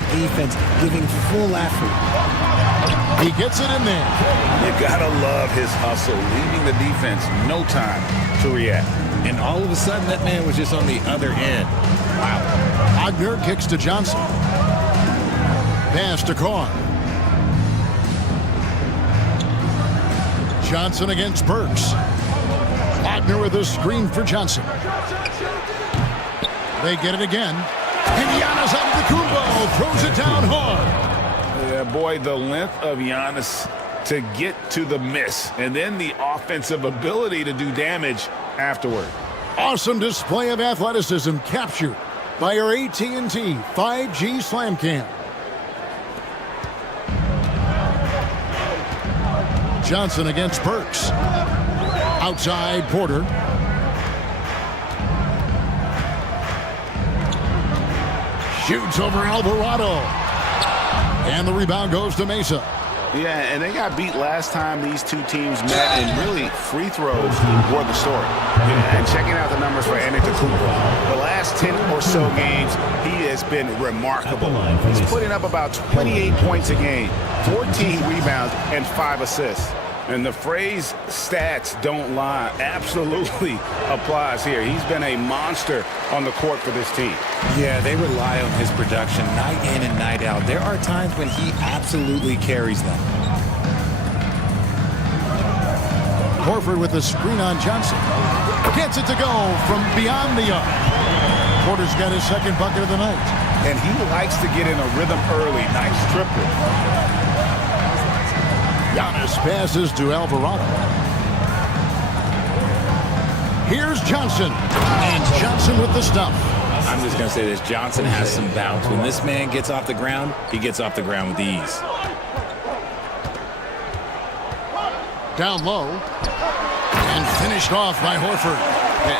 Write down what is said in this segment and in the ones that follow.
fantastic defense, giving full effort. He gets it in there. You gotta love his hustle, leaving the defense no time to react. And all of a sudden, that man was just on the other end. Wow. Wagner kicks to Johnson. Pass to Carr. Johnson against Burks. Wagner with a screen for Johnson. They get it again. And Giannis Antetokounmpo throws it down hard. Yeah, boy, the length of Giannis to get to the miss. And then the offensive ability to do damage afterward. Awesome display of athleticism captured by our AT&T 5G Slam Cam. Johnson against Burks. Outside Porter. Shoots over Alvarado. And the rebound goes to Mesa. Yeah, and they got beat last time these two teams met, and really free throws were the story. Yeah, and checking out the numbers for Antetokounmpo, the last 10 or so games, he has been remarkable. He's putting up about 28 points a game, 14 rebounds, and 5 assists. And the phrase stats don't lie absolutely applies here. He's been a monster on the court for this team. Yeah, they rely on his production night in and night out. There are times when he absolutely carries them. Horford with a screen on Johnson. Gets it to go from beyond the arc. Porter's got his second bucket of the night. And he likes to get in a rhythm early. Nice triple. Giannis passes to Alvarado. Here's Johnson. And Johnson with the stuff. I'm just going to say this. Johnson has some bounce. When this man gets off the ground, he gets off the ground with ease. Down low. And finished off by Horford.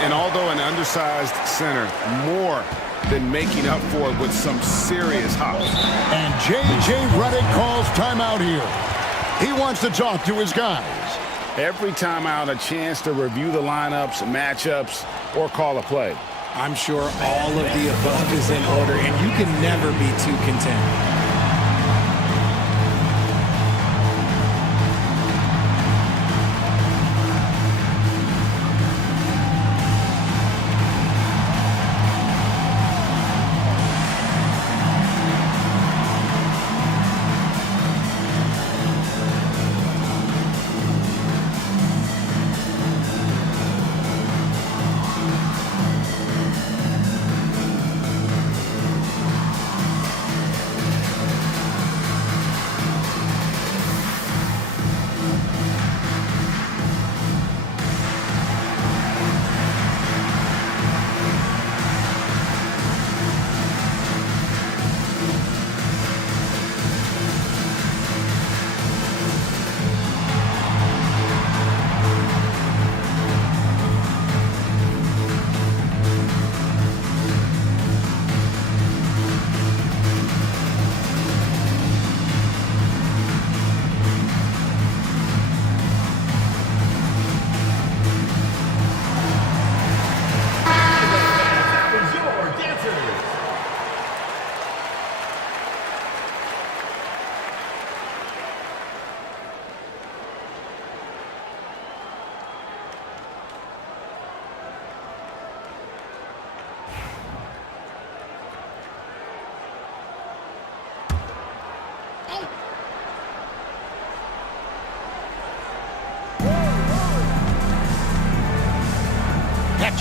And although an undersized center, more than making up for it with some serious hops. And J.J. Redick calls timeout here. He wants to talk to his guys. Every timeout, a chance to review the lineups, matchups, or call a play. I'm sure all of the above is in order, and you can never be too content.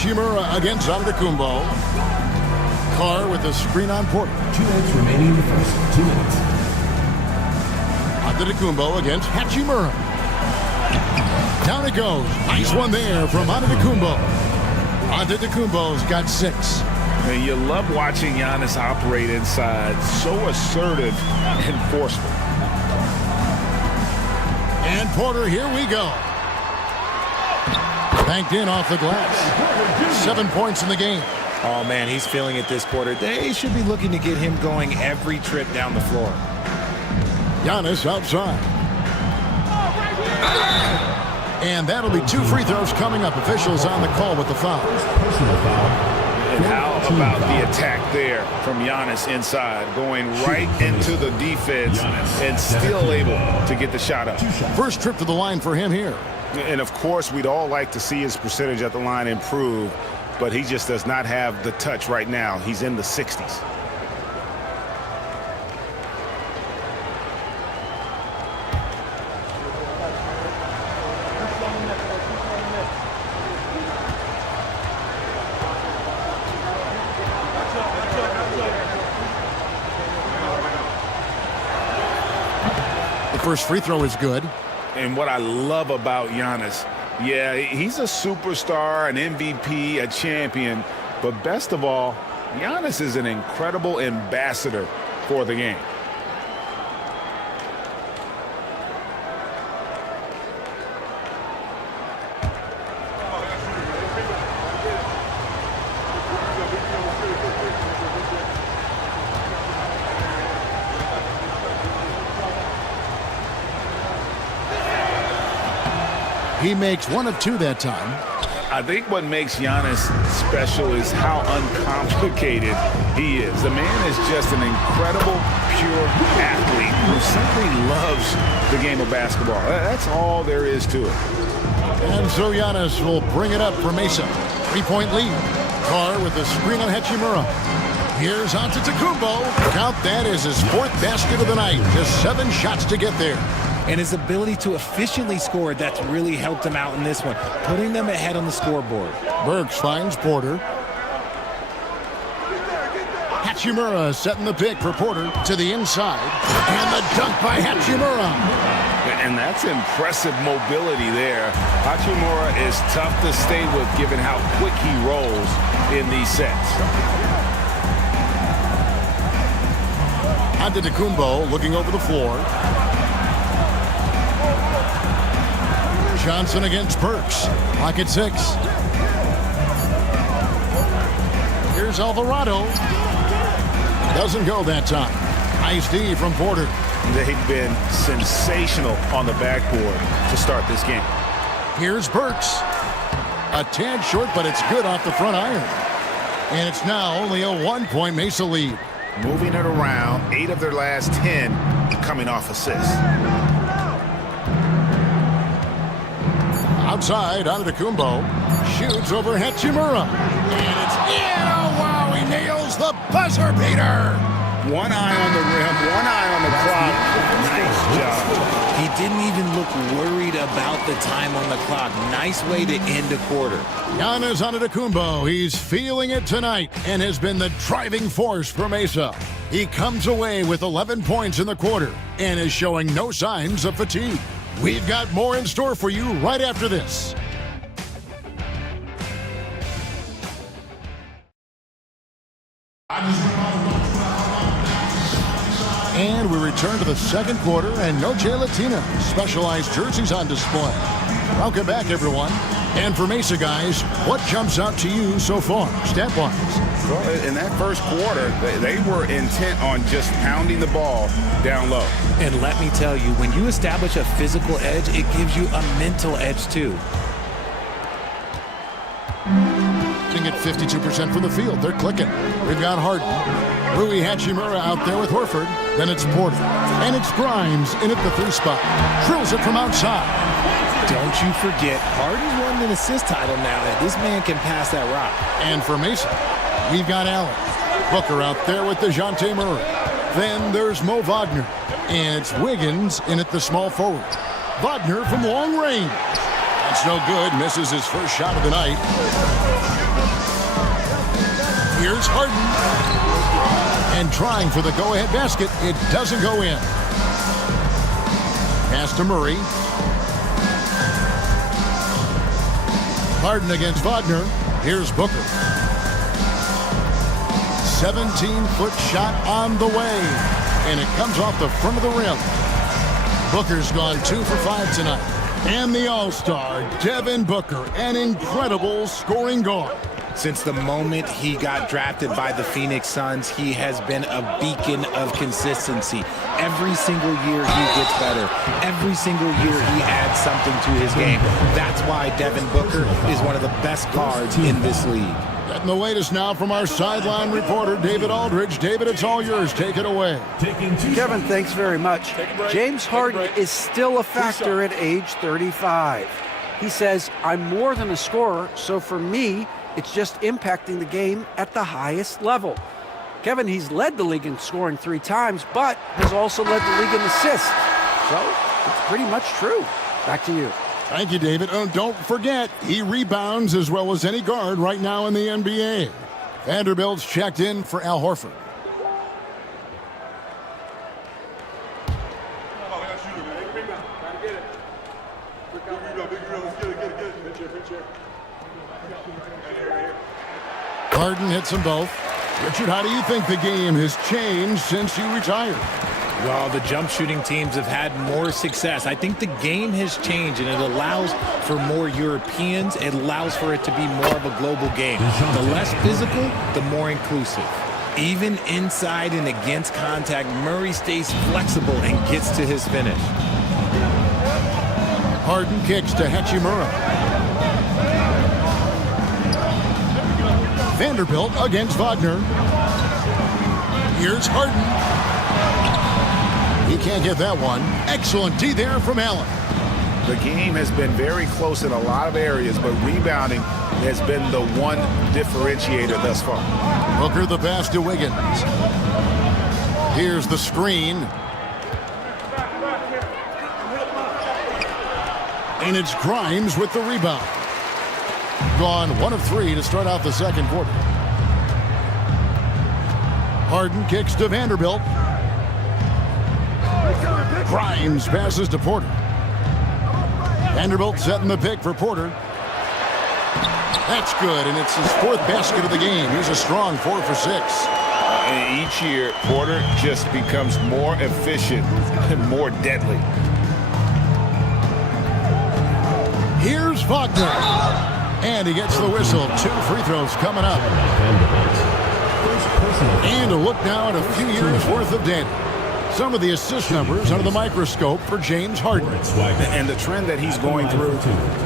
Hachimura against Antetokounmpo. Carr with a screen on Porter. 2 minutes remaining in the first. 2 minutes. Antetokounmpo against Hachimura. Down it goes. Nice one there from Antetokounmpo. Antetokounmpo's got 6. And you love watching Giannis operate inside. So assertive and forceful. And Porter, here we go. Banked in off the glass. 7 points in the game. Oh, man, he's feeling it this quarter. They should be looking to get him going every trip down the floor. Giannis outside. And that'll be 2 free throws coming up. Officials on the call with the foul. Personal foul. And how about the attack there from Giannis inside, going right into the defense and still able to get the shot up. First trip to the line for him here. And, of course, we'd all like to see his percentage at the line improve, but he just does not have the touch right now. He's in the 60s. The first free throw is good. And what I love about Giannis, yeah, he's a superstar, an MVP, a champion, but best of all, Giannis is an incredible ambassador for the game. He makes one of two that time. I think what makes Giannis special is how uncomplicated he is. The man is just an incredible, pure athlete who simply loves the game of basketball. That's all there is to it. And so Giannis will bring it up for Mesa. 3-point lead. Carr with the screen on Hachimura. Here's Antetokounmpo. Count that as his fourth basket of the night. Just 7 shots to get there. And his ability to efficiently score, that's really helped him out in this one, putting them ahead on the scoreboard. Burks finds Porter. Hachimura setting the pick for Porter to the inside. And the dunk by Hachimura. And that's impressive mobility there. Hachimura is tough to stay with given how quick he rolls in these sets. Antetokounmpo looking over the floor. Johnson against Burks. Lock at 6. Here's Alvarado. Doesn't go that time. Nice D from Porter. They've been sensational on the backboard to start this game. Here's Burks. A tad short, but it's good off the front iron. And it's now only a 1-point Mesa lead. Moving it around, 8 of their last 10 coming off assists. Outside, Antetokounmpo shoots over Hachimura. And it's in. Oh, wow, he nails the buzzer beater. One eye on the rim, one eye on the clock. Nice job. He didn't even look worried about the time on the clock. Nice way to end a quarter. Giannis Antetokounmpo, he's feeling it tonight and has been the driving force for Mesa. He comes away with 11 points in the quarter and is showing no signs of fatigue. We've got more in store for you right after this. And we return to the second quarter, and Noche Latina specialized jerseys on display. Welcome back, everyone. And for Mesa guys, what jumps out to you so far, stat-wise? Well, in that first quarter, they were intent on just pounding the ball down low. And let me tell you, when you establish a physical edge, it gives you a mental edge too. At 52% from the field. They're clicking. We've got Harden. Rui Hachimura out there with Horford. Then it's Porter. And it's Grimes in at the 3 spot. Drills it from outside. Don't you forget, Harden's won an assist title now. That this man can pass that rock. And for Mesa, we've got Allen. Booker out there with DeJounte Murray. Then there's Mo Wagner. And it's Wiggins in at the small forward. Wagner from long range. That's no good. Misses his first shot of the night. Here's Harden. And trying for the go-ahead basket. It doesn't go in. Pass to Murray. Harden against Wagner. Here's Booker. 17-foot shot on the way. And it comes off the front of the rim. Booker's gone 2 for 5 tonight. And the All-Star, Devin Booker, an incredible scoring guard. Since the moment he got drafted by the Phoenix Suns, he has been a beacon of consistency. Every single year he gets better. Every single year he adds something to his game. That's why Devin Booker is one of the best guards in this league. Getting the latest now from our sideline reporter, David Aldridge. David, it's all yours. Take it away. Kevin, thanks very much. James Harden is still a factor at age 35. He says, I'm more than a scorer, so for me, it's just impacting the game at the highest level. Kevin, he's led the league in scoring 3 times, but has also led the league in assists. So it's pretty much true. Back to you. Thank you, David. Oh, don't forget, he rebounds as well as any guard right now in the NBA. Vanderbilt's checked in for Al Horford. Harden hits them both. Richard, how do you think the game has changed since you retired? Well, the jump shooting teams have had more success. I think the game has changed, and it allows for more Europeans. It allows for it to be more of a global game. The less physical, the more inclusive. Even inside and against contact, Murray stays flexible and gets to his finish. Harden kicks to Hachimura. Vanderbilt against Wagner. Here's Harden. He can't get that one. Excellent D there from Allen. The game has been very close in a lot of areas, but rebounding has been the one differentiator thus far. Booker the pass to Wiggins. Here's the screen. And it's Grimes with the rebound. Gone 1 of 3 to start out the second quarter. Harden kicks to Vanderbilt. Grimes passes to Porter. Vanderbilt setting the pick for Porter. That's good, and it's his 4th basket of the game. He's a strong 4 for 6. And each year, Porter just becomes more efficient and more deadly. Here's Wagner. And he gets the whistle. 2 free throws coming up. And a look now at a few years' worth of data. Some of the assist numbers under the microscope for James Harden. And the trend that he's going through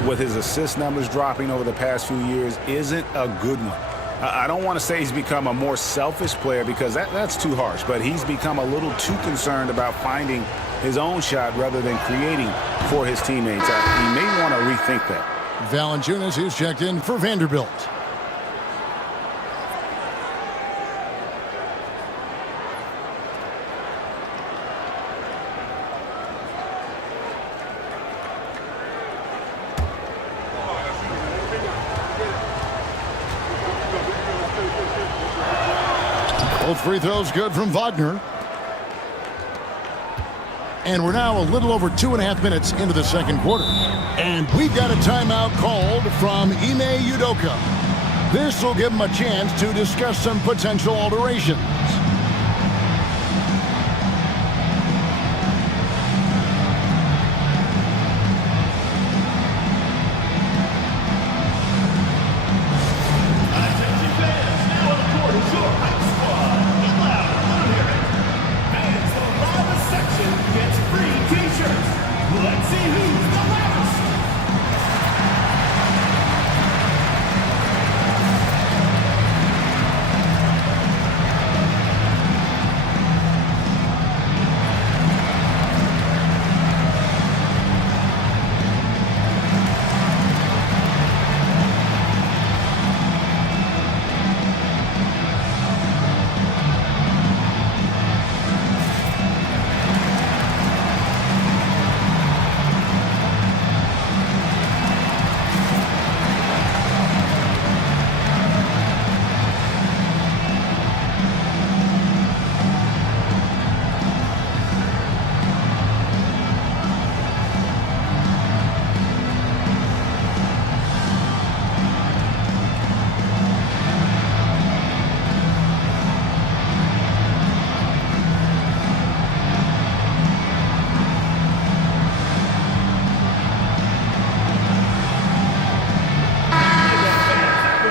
with his assist numbers dropping over the past few years isn't a good one. I don't want to say he's become a more selfish player because that's too harsh, but he's become a little too concerned about finding his own shot rather than creating for his teammates. He may want to rethink that. Valanciunas, who's checked in for Vanderbilt. Both free throws good from Wagner. And we're now a little over 2.5 minutes into the second quarter. And we've got a timeout called from Ime Udoka. This will give him a chance to discuss some potential alterations.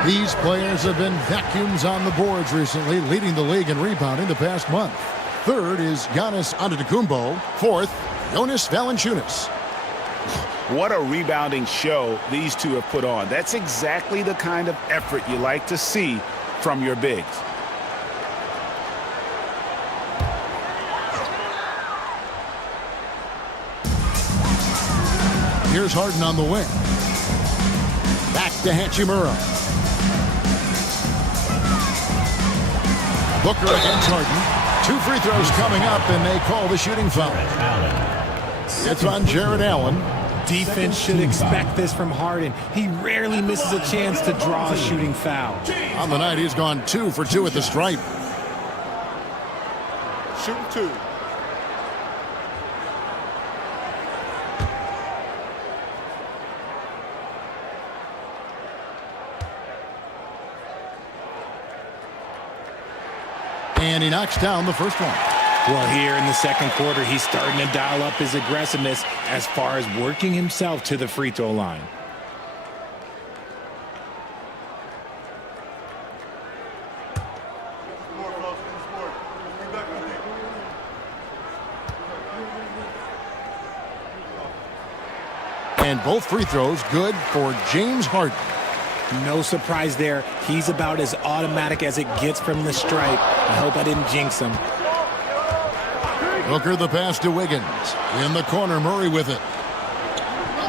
These players have been vacuums on the boards recently, leading the league in rebounding the past month. Third is Giannis Antetokounmpo. Fourth, Jonas Valanciunas. What a rebounding show these two have put on. That's exactly the kind of effort you like to see from your bigs. Here's Harden on the wing. Back to Hachimura. Booker against Harden. 2 free throws coming up, and they call the shooting foul. It's on Jared Allen. Defense should expect this from Harden. He rarely misses a chance to draw a shooting foul. On the night, he's gone 2 for 2 at the stripe. Shooting 2. And he knocks down the first one. Well, here in the second quarter, he's starting to dial up his aggressiveness as far as working himself to the free throw line. And both free throws good for James Harden. No surprise there. He's about as automatic as it gets from the stripe. I hope I didn't jinx him. Booker the pass to Wiggins. In the corner, Murray with it.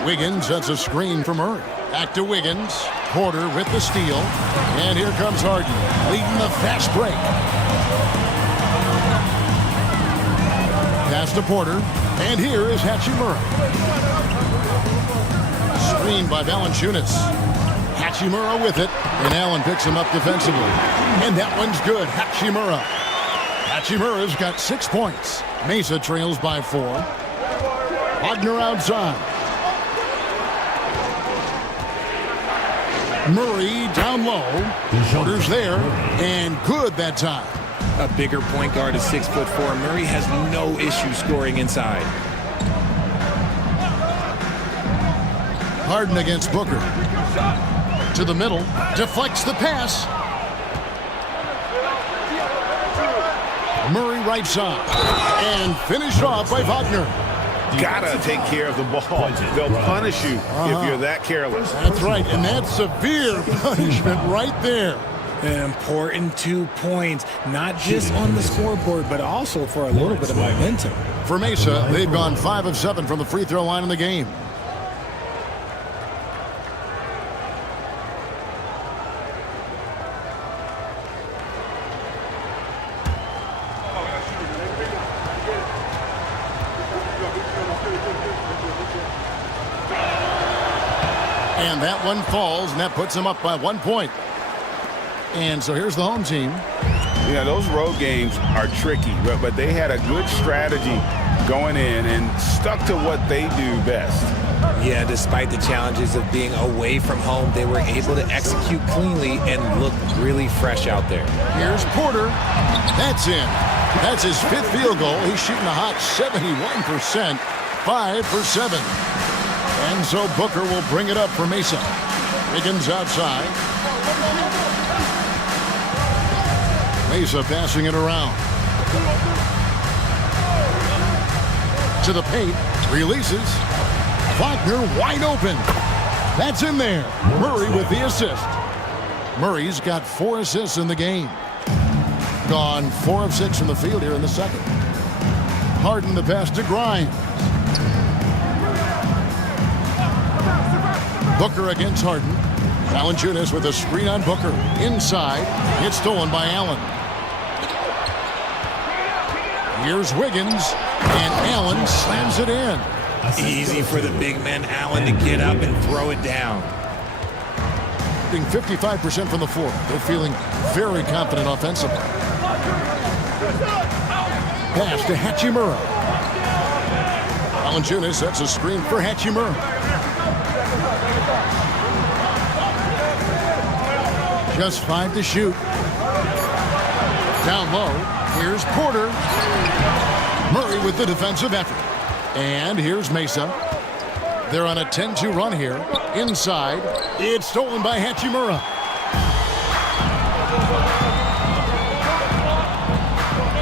Wiggins sets a screen for Murray. Back to Wiggins. Porter with the steal. And here comes Harden, leading the fast break. Pass to Porter. And here is Hachimura. Screen by Valanciunas. Hachimura with it. And Allen picks him up defensively. And that one's good. Hachimura. Hachimura's got 6 points. Mesa trails by 4. Wagner outside. Murray down low. Porter's there. And good that time. A bigger point guard is 6'4". Murray has no issue scoring inside. Harden against Booker. To the middle. Deflects the pass. Murray right side. And finished off by Wagner. Gotta take care of the ball. They'll punish you if you're that careless. That's right, and that's severe punishment right there. An important 2 points, not just on the scoreboard, but also for a little bit of momentum. For Mesa, they've gone 5 of 7 from the free throw line in the game. And that one falls, and that puts them up by 1 point. And so here's the home team. Yeah, those road games are tricky, but they had a good strategy going in and stuck to what they do best. Yeah, despite the challenges of being away from home, they were able to execute cleanly and look really fresh out there. Here's Porter. That's in. That's his 5th field goal. He's shooting a hot 71%, 5 for 7. And so Booker will bring it up for Mesa. Wiggins outside. Mesa passing it around. To the paint. Releases. Wagner wide open. That's in there. Murray with the assist. Murray's got 4 assists in the game. Gone 4 of 6 from the field here in the second. Harden the pass to Grimes. Booker against Harden. Valanciunas with a screen on Booker. Inside. It's stolen by Allen. Here's Wiggins. And Allen slams it in. Easy for the big man Allen to get up and throw it down. 55% from the floor. They're feeling very confident offensively. Pass to Hachimura. Valanciunas sets a screen for Hachimura. Just 5 to shoot. Down low. Here's Porter. Murray with the defensive effort. And here's Mesa. They're on a 10-2 run here. Inside. It's stolen by Hachimura.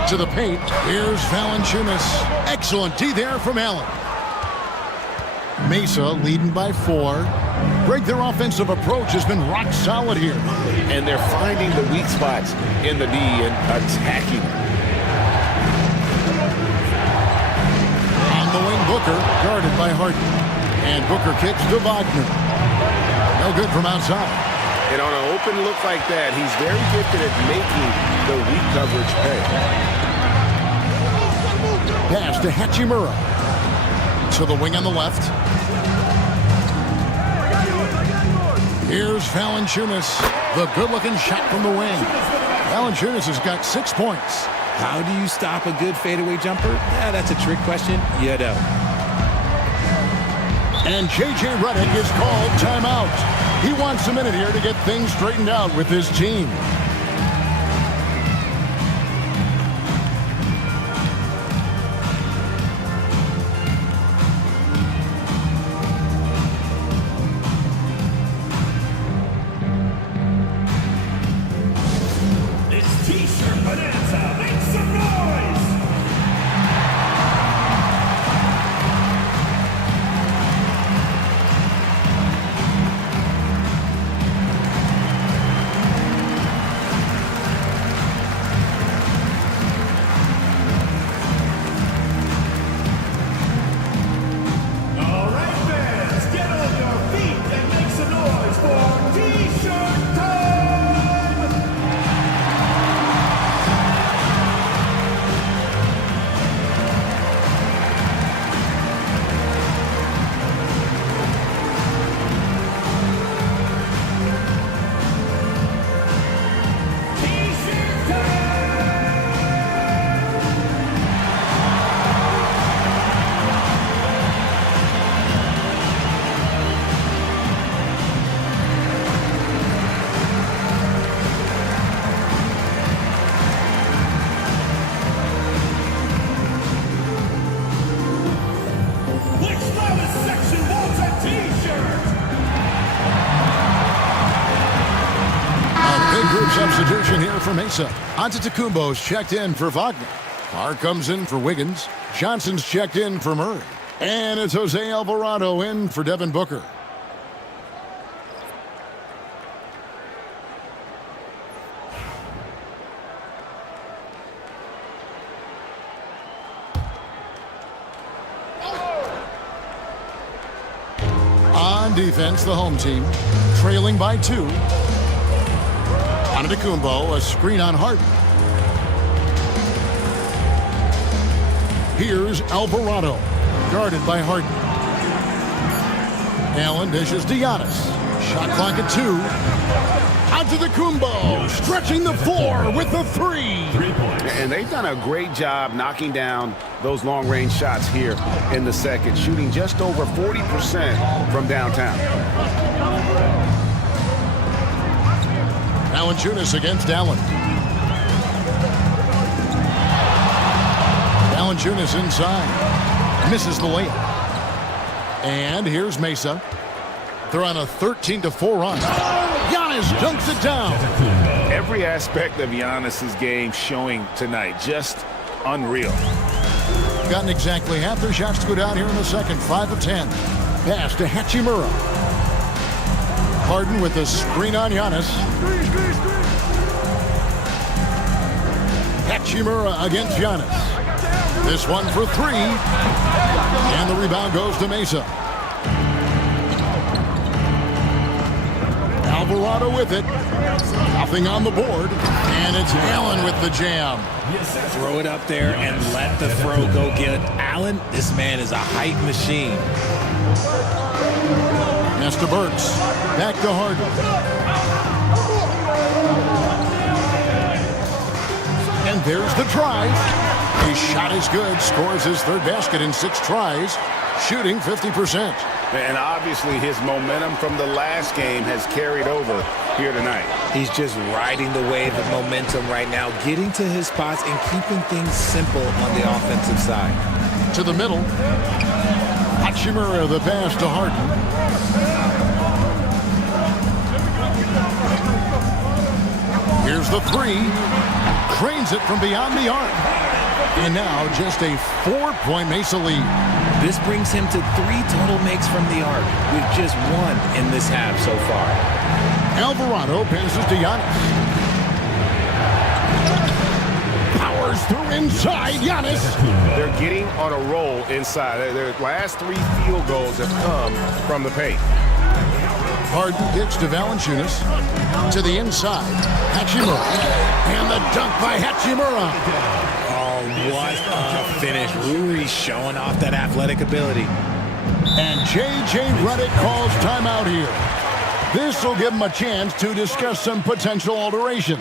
To the paint. Here's Valanciunas. Excellent D there from Allen. Mesa leading by 4. Greg, their offensive approach has been rock solid here. And they're finding the weak spots in the D and attacking. On the wing, Booker, guarded by Harden. And Booker kicks to Wagner. No good from outside. And on an open look like that, he's very gifted at making the weak coverage pay. Pass to Hachimura. To the wing on the left. Here's Valanciunas. The good-looking shot from the wing. Valanciunas has got 6 points. How do you stop a good fadeaway jumper? Yeah, that's a trick question. You don't. And J.J. Redick is called timeout. He wants a minute here to get things straightened out with his team. Substitution here for Mesa. Antetokounmpo's checked in for Wagner. Carr comes in for Wiggins. Johnson's checked in for Murray. And it's Jose Alvarado in for Devin Booker. On defense, the home team, trailing by 2. Antetokounmpo, a screen on Harden. Here's Alvarado, guarded by Harden. Allen dishes to Giannis. Shot clock at 2. Antetokounmpo, stretching the floor with the 3. And they've done a great job knocking down those long-range shots here in the second, shooting just over 40% from downtown. Valanciunas against Allen. Valanciunas inside. Misses the layup. And here's Mesa. They're on a 13-4 run. Giannis dunks it down. Every aspect of Giannis's game showing tonight. Just unreal. Gotten exactly half their shots to go down here in the second. 5 of 10. Pass to Hachimura. Harden with the screen on Giannis. Hachimura against Giannis. This one for 3. And the rebound goes to Mesa. Alvarado with it. Nothing on the board. And it's Allen with the jam. Throw it up there and let the throw go get Allen. This man is a height machine. Pass to Burks. Back to Harden. And there's the drive. His shot is good. Scores his third basket in 6 tries. Shooting 50%. And obviously his momentum from the last game has carried over here tonight. He's just riding the wave of momentum right now, getting to his spots and keeping things simple on the offensive side. To the middle. Hachimura the pass to Harden. Here's the 3. Cranes it from beyond the arc. And now just a 4-point Mesa lead. This brings him to 3 total makes from the arc, with just 1 in this half so far. Alvarado passes to Giannis. Powers through inside, Giannis. They're getting on a roll inside. Their last 3 field goals have come from the paint. Harden kicks to Valanciunas. To the inside, Hachimura. And the dunk by Hachimura. Oh, what a finish. Rui showing off that athletic ability. And J.J. Redick calls timeout here. This will give him a chance to discuss some potential alterations.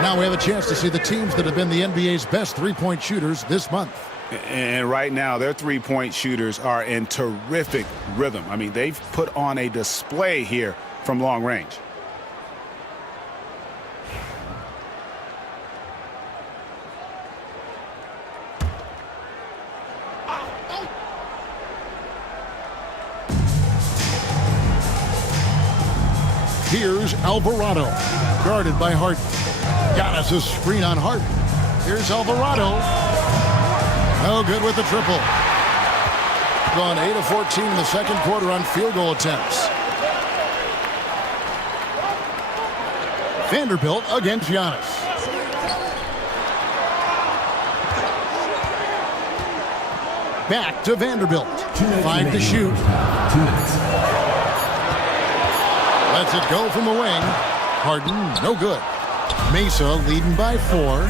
Now we have a chance to see the teams that have been the NBA's best three-point shooters this month. And right now, their three-point shooters are in terrific rhythm. I mean, they've put on a display here from long range. Here's Alvarado, guarded by Harden. Giannis a screen on Harden. Here's Alvarado. No good with the triple. Gone 8 of 14 in the second quarter on field goal attempts. Vanderbilt against Giannis. Back to Vanderbilt. 5 to shoot. Lets it go from the wing. Harden, no good. Mesa leading by 4.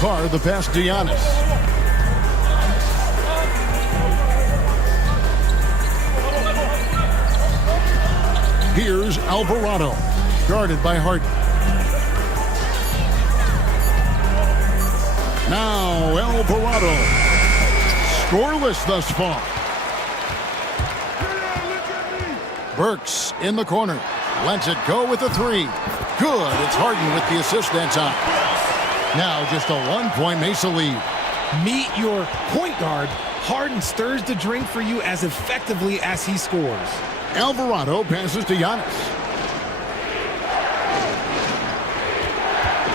Carr the pass to Giannis. Here's Alvarado, guarded by Harden. Now Alvarado, scoreless thus far. Burks in the corner. Lets it go with a 3. Good. It's Harden with the assist that time. Now just a 1-point Mesa lead. Meet your point guard. Harden stirs the drink for you as effectively as he scores. Alvarado passes to Giannis.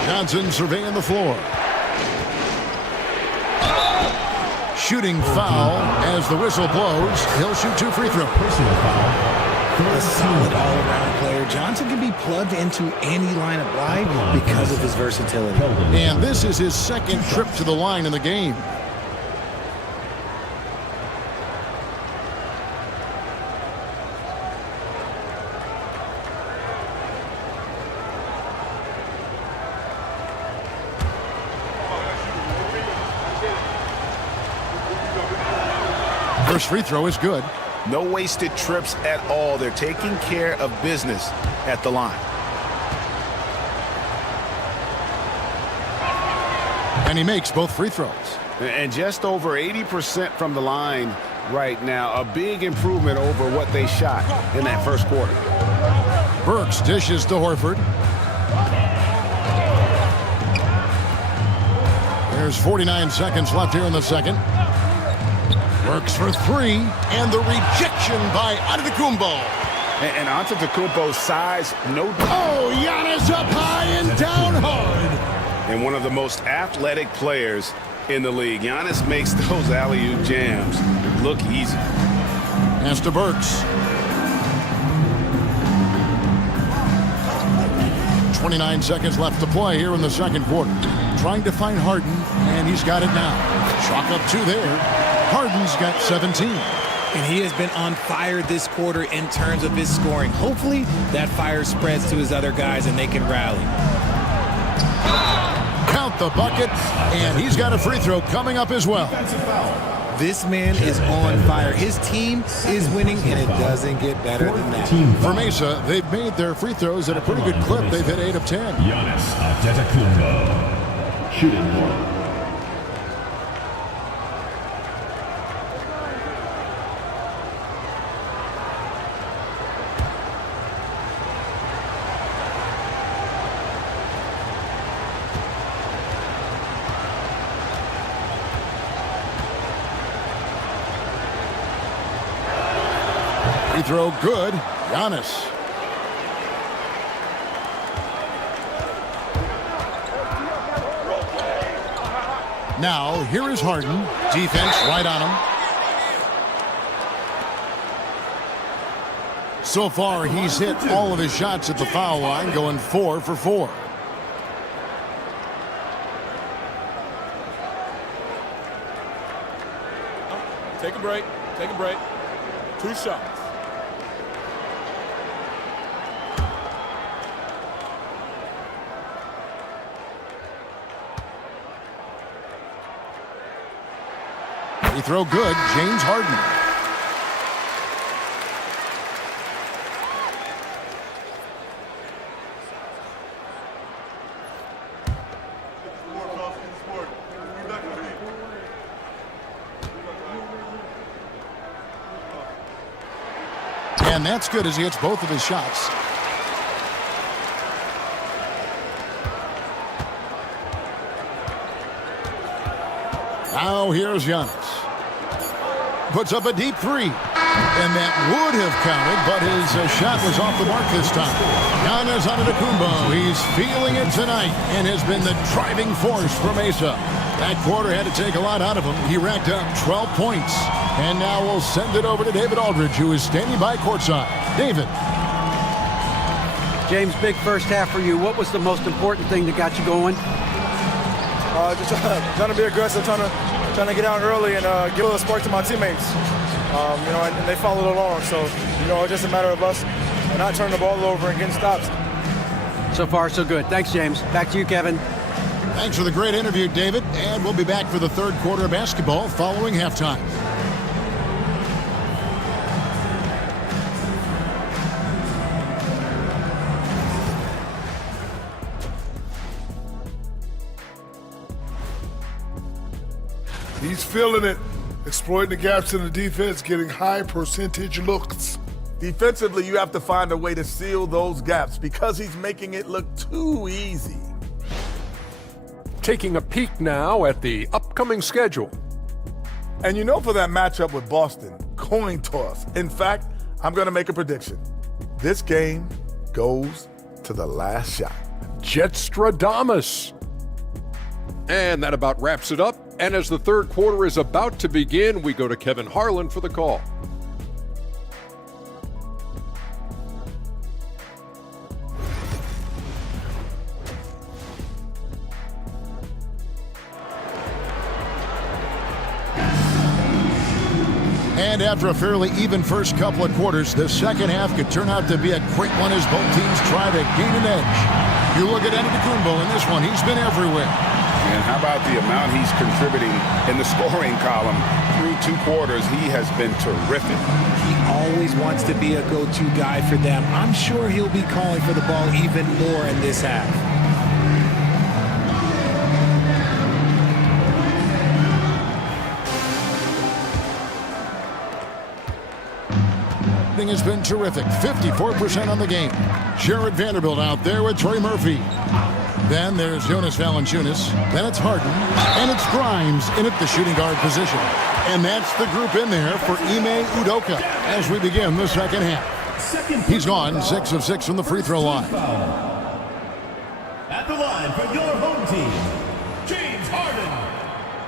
Johnson surveying the floor. Shooting foul as the whistle blows. He'll shoot 2 free throws. Personal foul. A solid all-around player. Johnson can be plugged into any lineup line because of his versatility. And this is his second trip to the line in the game. First free throw is good. No wasted trips at all. They're taking care of business at the line. And he makes both free throws. And just over 80% from the line right now. A big improvement over what they shot in that first quarter. Burks dishes to Horford. There's 49 seconds left here in the second. Works for three, and the rejection by Antetokounmpo. And Antetokounmpo's size, no doubt. Oh, Giannis up high and down hard. And one of the most athletic players in the league. Giannis makes those alley-oop jams look easy. Pass to Burks. 29 seconds left to play here in the second quarter. Trying to find Harden, and he's got it now. Chalk up two there. Harden's got 17. And he has been on fire this quarter in terms of his scoring. Hopefully that fire spreads to his other guys and they can rally. Count the bucket, and he's got a free throw coming up as well. This man is on fire. His team is winning, and it doesn't get better than that. For Mesa, they've made their free throws at a pretty good clip. They've hit 8 of 10. Giannis Antetokounmpo. Shooting one. Free throw good. Giannis. Now, here is Harden. Defense right on him. So far, he's hit all of his shots at the foul line, going 4 for 4. Take a break. Take a break. 2 shots. Free throw good. James Harden. And that's good as he hits both of his shots. Now here's Giannis. Puts up a deep three. And that would have counted, but his shot was off the mark this time. Giannis Antetokounmpo, he's feeling it tonight and has been the driving force for Mesa. That quarter had to take a lot out of him. He racked up 12 points. And now we'll send it over to David Aldridge, who is standing by courtside. David. James, big first half for you. What was the most important thing that got you going? Just trying to be aggressive, trying to get out early and give a little spark to my teammates. And they followed along. So, it's just a matter of us not turning the ball over and getting stops. So far, so good. Thanks, James. Back to you, Kevin. Thanks for the great interview, David. And we'll be back for the third quarter of basketball following halftime. He's feeling it, exploiting the gaps in the defense, getting high percentage looks. Defensively, you have to find a way to seal those gaps because he's making it look too easy. Taking a peek now at the upcoming schedule. And for that matchup with Boston, coin toss. In fact, I'm going to make a prediction. This game goes to the last shot. Jetstradamus. And that about wraps it up. And as the third quarter is about to begin, we go to Kevin Harlan for the call. And after a fairly even first couple of quarters, the second half could turn out to be a great one as both teams try to gain an edge. You look at Antetokounmpo in this one, he's been everywhere. And how about the amount he's contributing in the scoring column through 2 quarters? He has been terrific. He always wants to be a go-to guy for them. I'm sure he'll be calling for the ball even more in this half. Has been terrific. 54% on the game. Jared Vanderbilt out there with Trey Murphy. Then there's Jonas Valanciunas. Then it's Harden. And it's Grimes in at the shooting guard position. And that's the group in there for Ime Udoka as we begin the second half. He's gone 6 of 6 from the free throw line. At the line for your home team, James Harden,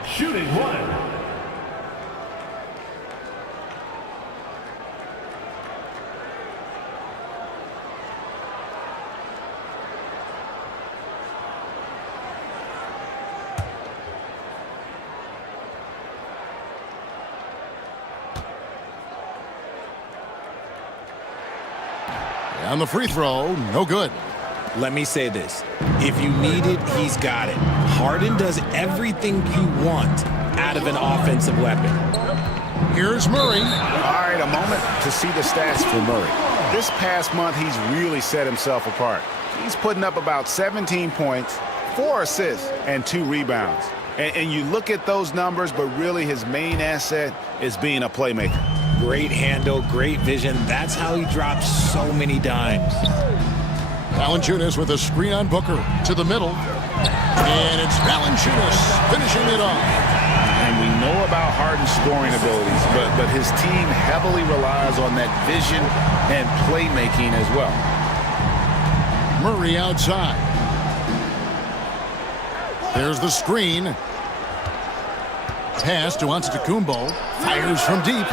shooting 1. On the free throw, no good. Let me say this. If you need it, he's got it. Harden does everything you want out of an offensive weapon. Here's Murray. All right, a moment to see the stats for Murray. This past month, he's really set himself apart. He's putting up about 17 points, 4 assists, and 2 rebounds. And you look at those numbers, but really his main asset is being a playmaker. Great handle, great vision. That's how he drops so many dimes. Valanciunas with a screen on Booker to the middle. And it's Valanciunas finishing it off. And we know about Harden's scoring abilities, but his team heavily relies on that vision and playmaking as well. Murray outside. There's the screen. Pass to Antetokounmpo. Fires from deep.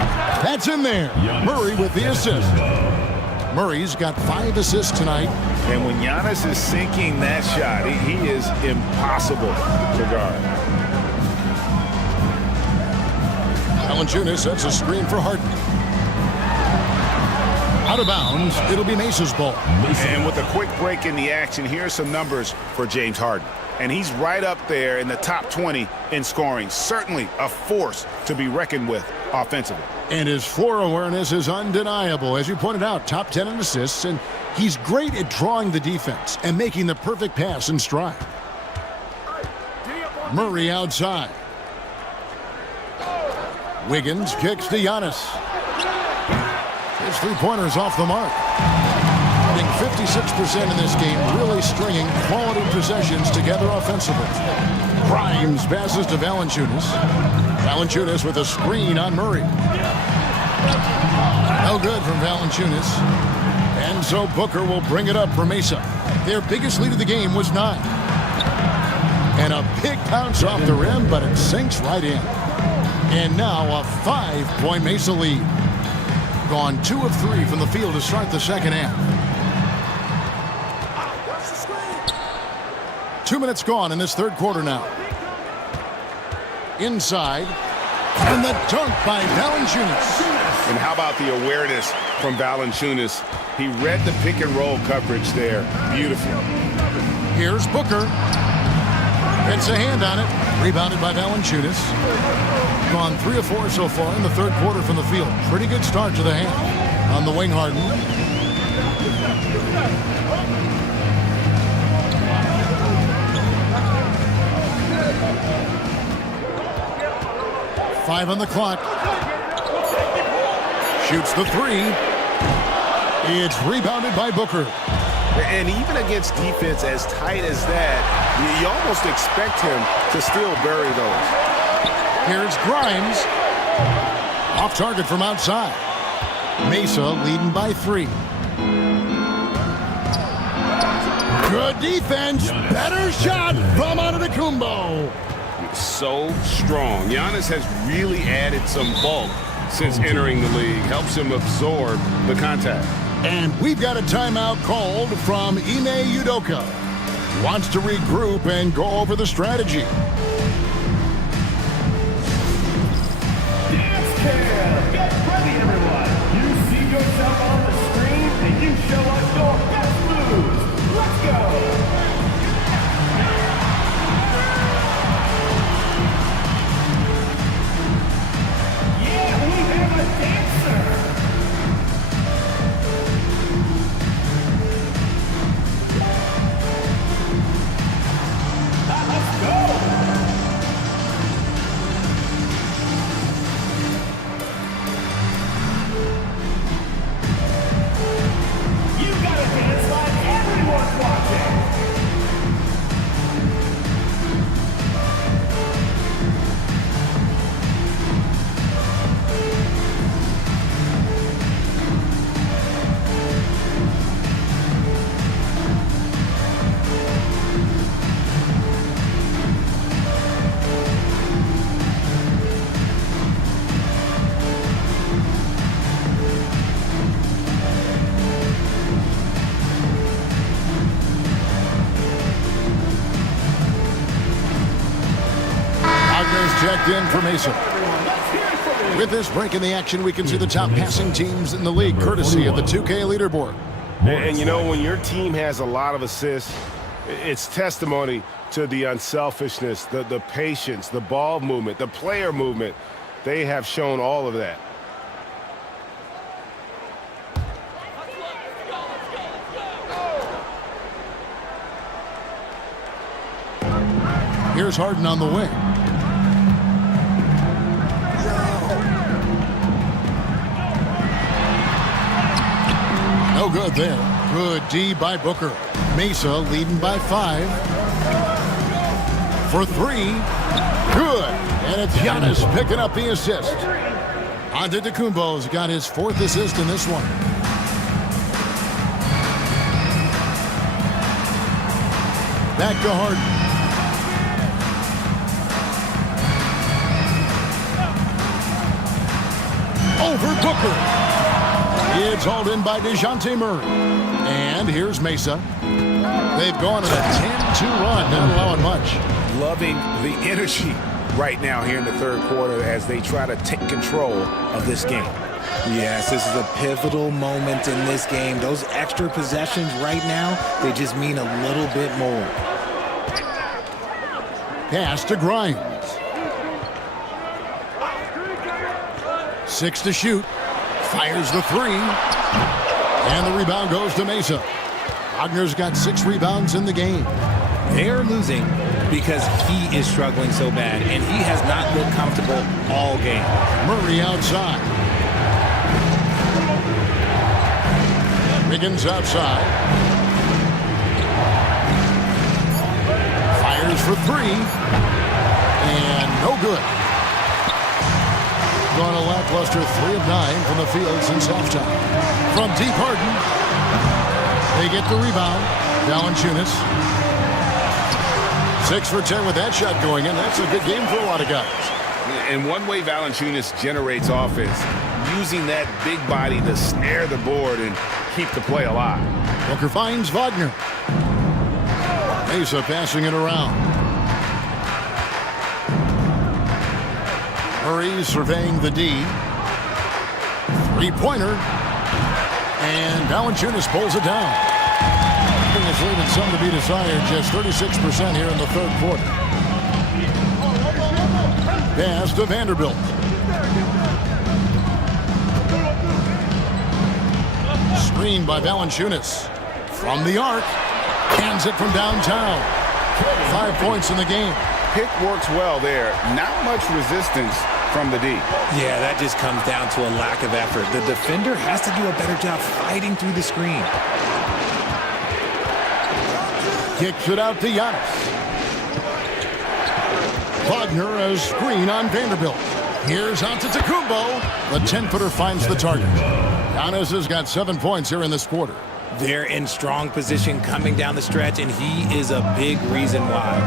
That's in there. Murray with the assist. Murray's got 5 assists tonight. And when Giannis is sinking that shot, he is impossible to guard. Valanciunas sets a screen for Harden. Out of bounds, it'll be Mesa's ball. And with a quick break in the action, here's some numbers for James Harden. And he's right up there in the top 20 in scoring. Certainly a force to be reckoned with offensively. And his floor awareness is undeniable. As you pointed out, top 10 in assists, and he's great at drawing the defense and making the perfect pass in stride. Murray outside. Wiggins kicks to Giannis. His three-pointer's off the mark. 56% in this game, really stringing quality possessions together offensively. Grimes passes to Valanciunas. Valanciunas with a screen on Murray. No good from Valanciunas. And so Booker will bring it up for Mesa. Their biggest lead of the game was 9. And a big bounce off the rim, but it sinks right in. And now a 5-point Mesa lead. Gone 2 of 3 from the field to start the second half. 2 minutes gone in this third quarter now. Inside. And the dunk by Valanciunas. And how about the awareness from Valanciunas? He read the pick and roll coverage there. Beautiful. Here's Booker. Gets a hand on it. Rebounded by Valanciunas. Gone 3 of 4 so far in the third quarter from the field. Pretty good start to the half. On the wing, Harden. 5 on the clock. Shoots the 3. It's rebounded by Booker. And even against defense as tight as that, you almost expect him to still bury those. Here's Grimes. Off target from outside. Mesa leading by 3. Good defense. Better shot from Antetokounmpo. So strong. Giannis has really added some bulk since entering the league. Helps him absorb the contact. And we've got a timeout called from Ime Udoka. Wants to regroup and go over the strategy. Dance cam! Get ready, everyone! You see yourself on the screen, and you show us your best moves. Let's go! You gotta dance! checked in for Mesa. With this break in the action, we can see the top passing teams in the league, courtesy of the 2K leaderboard. And you know, when your team has a lot of assists, it's testimony to the unselfishness, the patience, the ball movement, the player movement. They have shown all of that. Here's Harden on the wing. No good there. Good D by Booker. Mesa leading by 5. For 3. Good. And it's Giannis picking up the assist. Antetokounmpo's got his 4th assist in this one. Back to Harden. Over Booker. It's hauled in by DeJounte Murray. And here's Mesa. They've gone on a 10-2 run, not allowing much. Loving the energy right now here in the third quarter as they try to take control of this game. Yes, this is a pivotal moment in this game. Those extra possessions right now, they just mean a little bit more. Pass to Grimes. 6 to shoot. Fires the 3. And the rebound goes to Mesa. Wagner's got 6 rebounds in the game. They're losing because he is struggling so bad, and he has not looked comfortable all game. Murray outside. Wiggins outside. Fires for 3. And no good. Gone a lackluster 3 of 9 from the field since halftime. From deep, Harden. They get the rebound. Valanciunas. 6 for 10 with that shot going in. That's a good game for a lot of guys. And one way Valanciunas generates offense, using that big body to snare the board and keep the play alive. Booker finds Wagner. Mesa passing it around. Murray surveying the D. 3-pointer. And Valanciunas pulls it down. It's leaving some to be desired. Just 36% here in the third quarter. Pass to Vanderbilt. Screen by Valanciunas. From the arc. Hands it from downtown. 5 points in the game. Pick works well there. Not much resistance from the D. Yeah, that just comes down to a lack of effort. The defender has to do a better job fighting through the screen. Kicks it out to Giannis. Wagner a screen on Vanderbilt. Here's Antetokounmpo. The 10-footer finds the target. Giannis has got 7 points here in this quarter. They're in strong position coming down the stretch, and he is a big reason why.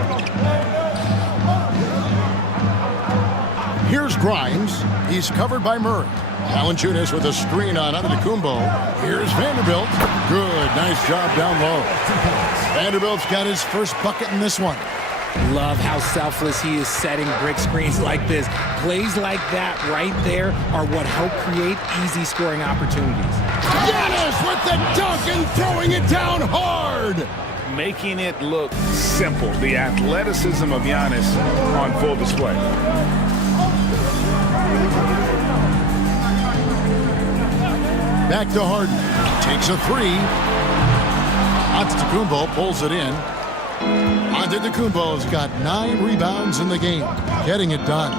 Here's Grimes. He's covered by Murray. Valanciunas with a screen on Antetokounmpo. Here's Vanderbilt. Good. Nice job down low. Vanderbilt's got his first bucket in this one. Love how selfless he is setting brick screens like this. Plays like that right there are what help create easy scoring opportunities. Giannis with the dunk and throwing it down hard. Making it look simple. The athleticism of Giannis on full display. Back to Harden. Takes a 3. Antetokounmpo pulls it in. Antetokounmpo's got 9 rebounds in the game. Getting it done.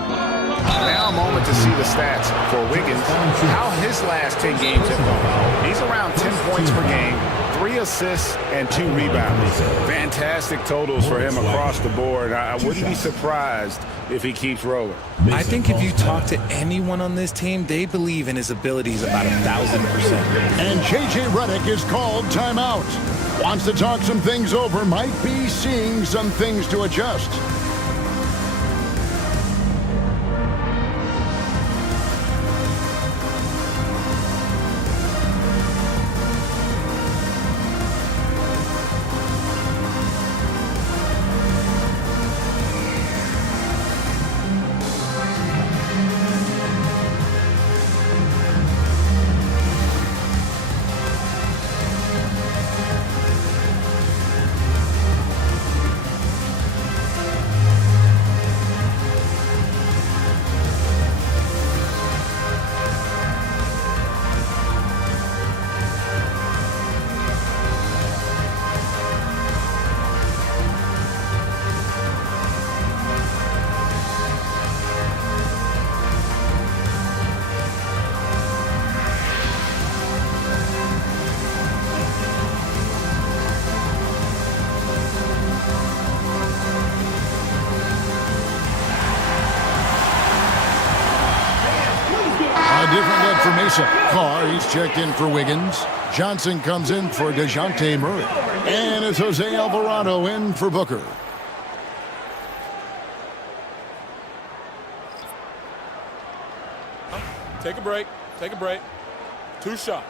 Now a moment to see the stats for Wiggins. How his last 10 games have gone. He's around 10 points per game, 3 assists, and 2 rebounds. Fantastic totals for him across the board. I wouldn't be surprised if he keeps rolling. I think if you talk to anyone on this team, they believe in his abilities about 1,000%. And J.J. Redick is called timeout. Wants to talk some things over. Might be seeing some things to adjust. Mesa. Carr, he's checked in for Wiggins. Johnson comes in for DeJounte Murray. And it's Jose Alvarado in for Booker. Take a break. Take a break. 2 shots.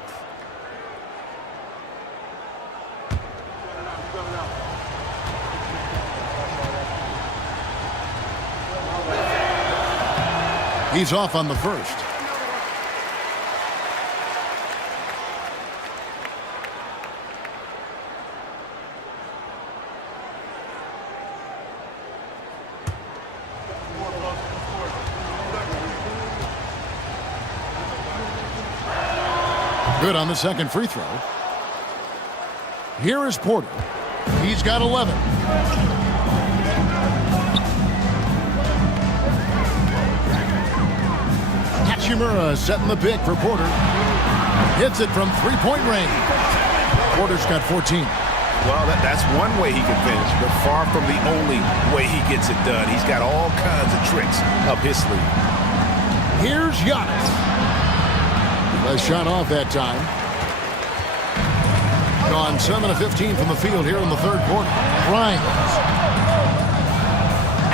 He's off on the first. Good on the second free throw. Here is Porter. He's got 11. Hachimura setting the pick for Porter. Hits it from three-point range. Porter's got 14. Well, that's one way he can finish, but far from the only way he gets it done. He's got all kinds of tricks up his sleeve. Here's Giannis. A shot off that time. Gone 7 of 15 from the field here in the third quarter. Grimes.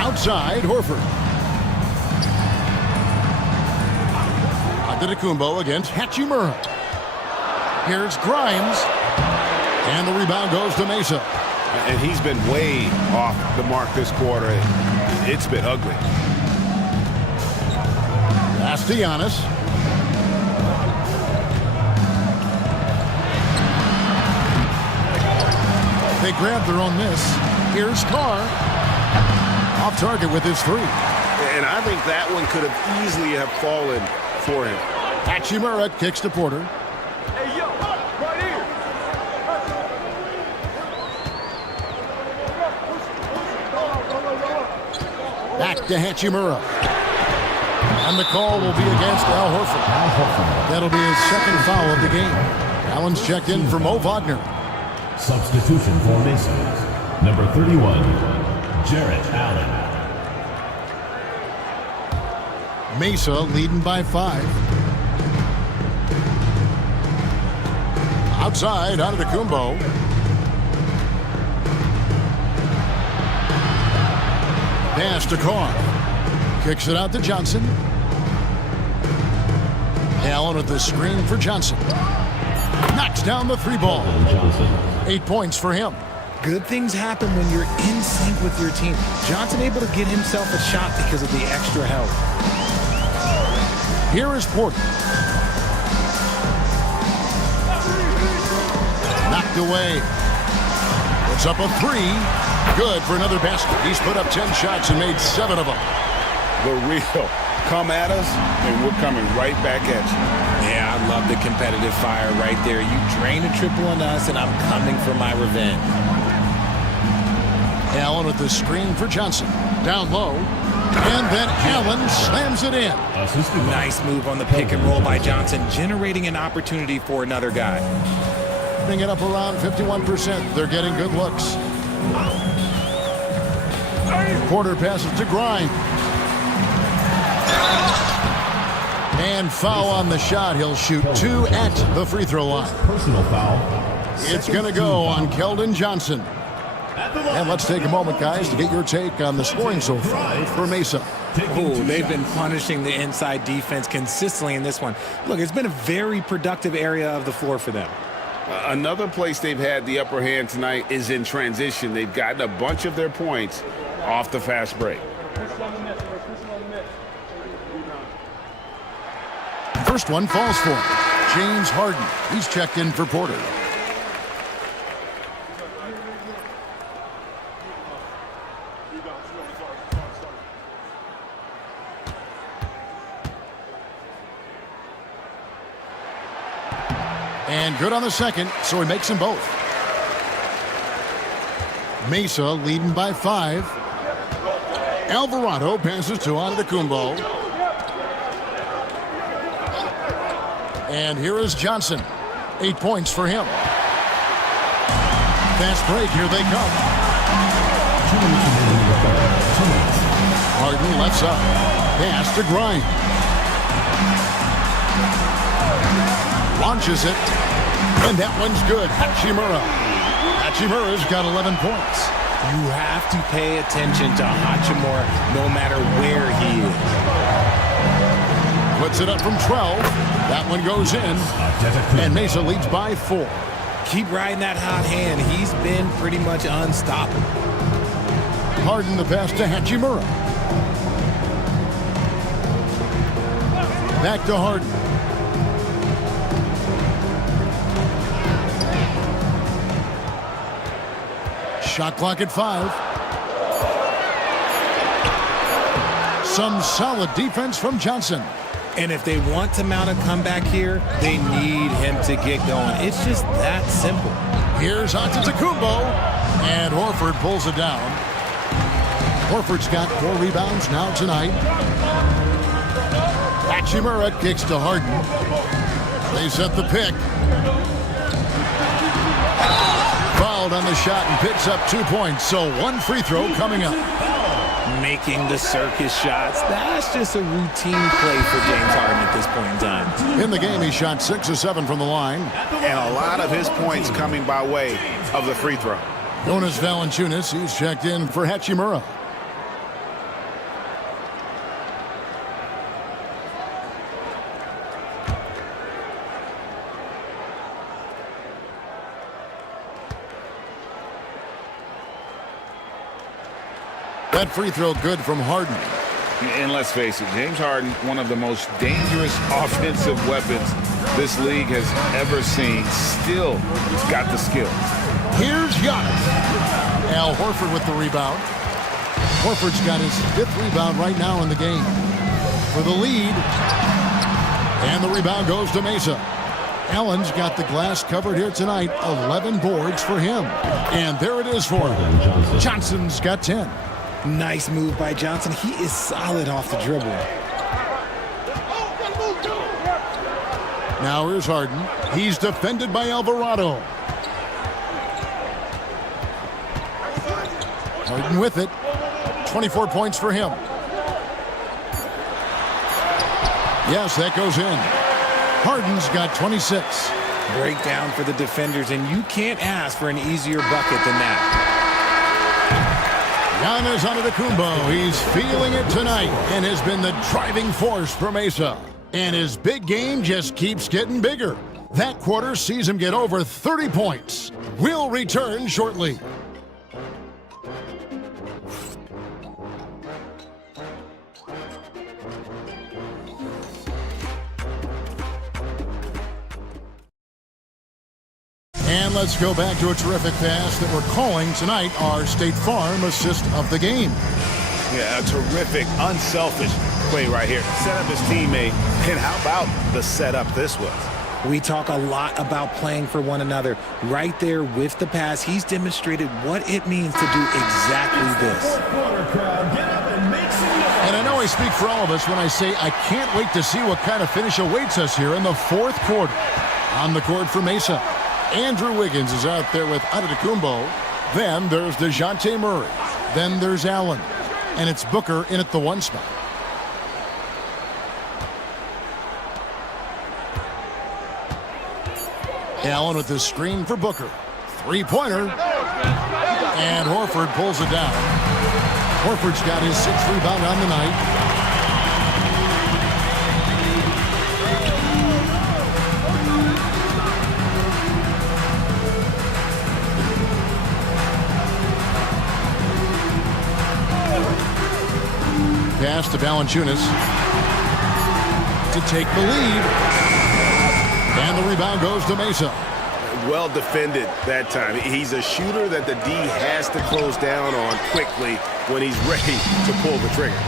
Outside, Horford. Antetokounmpo against Hachimura. Here's Grimes. And the rebound goes to Mesa. And he's been way off the mark this quarter. It's been ugly. That's to Giannis. They grab their own miss. Here's Carr. Off target with his three. And I think that one could have easily have fallen for him. Hachimura kicks to Porter. Hey, yo, right here. Back to Hachimura. And the call will be against Al Horford. That'll be his second foul of the game. Allen's checked in for Mo Wagner. Substitution for Mesa. Number 31, Jarrett Allen. Mesa leading by 5. Outside, Antetokounmpo. Pass to Carr. Kicks it out to Johnson. Allen with the screen for Johnson. Knocks down the 3 ball. 8 points for him. Good things happen when you're in sync with your team. Johnson able to get himself a shot because of the extra help. Here is Porter. Knocked away. Puts up a 3. Good for another basket. He's put up 10 shots and made 7 of them. The real come at us, and we're coming right back at you. Yeah, I love the competitive fire right there. You drain a triple on us, and I'm coming for my revenge. Allen with the screen for Johnson. Down low. And then Allen slams it in. Nice move on the pick and roll by Johnson, generating an opportunity for another guy. Bring it up around 51%. They're getting good looks. Porter passes to Grimes. And foul on the shot. He'll shoot 2 at the free throw line. Personal foul. It's going to go on Keldon Johnson. And let's take a moment, guys, to get your take on the scoring so far for Mesa. Oh, they've been punishing the inside defense consistently in this one. Look, it's been a very productive area of the floor for them. Another place they've had the upper hand tonight is in transition. They've gotten a bunch of their points off the fast break. First one falls for James Harden. He's checked in for Porter. And good on the second, so he makes them both. Mesa leading by 5. Alvarado passes to Antetokounmpo. And here is Johnson. 8 points for him. Fast break, here they come. Harden left side. Pass to Grimes. Launches it. And that one's good. Hachimura. Hachimura's got 11 points. You have to pay attention to Hachimura no matter where he is. Puts it up from 12. That one goes in. And Mesa leads by 4. Keep riding that hot hand. He's been pretty much unstoppable. Harden the pass to Hachimura. Back to Harden. Shot clock at 5. Some solid defense from Johnson. And if they want to mount a comeback here, they need him to get going. It's just that simple. Here's Antetokounmpo. And Horford pulls it down. Horford's got 4 rebounds now tonight. Hachimura kicks to Harden. They set the pick. Fouled on the shot and picks up 2 points. So 1 free throw coming up. Making the circus shots. That's just a routine play for James Harden at this point in time. In the game, he shot 6 of 7 from the line. And a lot of his points coming by way of the free throw. Jonas Valanciunas, he's checked in for Hachimura. That free throw good from Harden. And let's face it, James Harden, one of the most dangerous offensive weapons this league has ever seen, still got the skill. Here's Giannis. Al Horford with the rebound. Horford's got his 5th rebound right now in the game. For the lead. And the rebound goes to Mesa. Allen's got the glass covered here tonight. 11 boards for him. And there it is for him. Johnson's got 10. Nice move by Johnson. He is solid off the dribble. Now here's Harden. He's defended by Alvarado. Harden with it. 24 points for him. Yes, that goes in. Harden's got 26. Breakdown for the defenders, and you can't ask for an easier bucket than that. Giannis Antetokounmpo, he's feeling it tonight and has been the driving force for Mesa. And his big game just keeps getting bigger. That quarter sees him get over 30 points. We'll return shortly. And let's go back to a terrific pass that we're calling tonight our State Farm assist of the game. Yeah, a terrific, unselfish play right here. Set up his teammate, and how about the setup this was? We talk a lot about playing for one another. Right there with the pass, he's demonstrated what it means to do exactly this. And I know I speak for all of us when I say I can't wait to see what kind of finish awaits us here in the 4th quarter. On the court for Mesa, Andrew Wiggins is out there with Antetokounmpo. Then there's DeJounte Murray. Then there's Allen. And it's Booker in at the 1 spot. Allen with the screen for Booker. 3-pointer. And Horford pulls it down. Horford's got his 6th rebound on the night. Pass to Valanciunas to take the lead. And the rebound goes to Mesa. Well defended that time. He's a shooter that the D has to close down on quickly when he's ready to pull the trigger.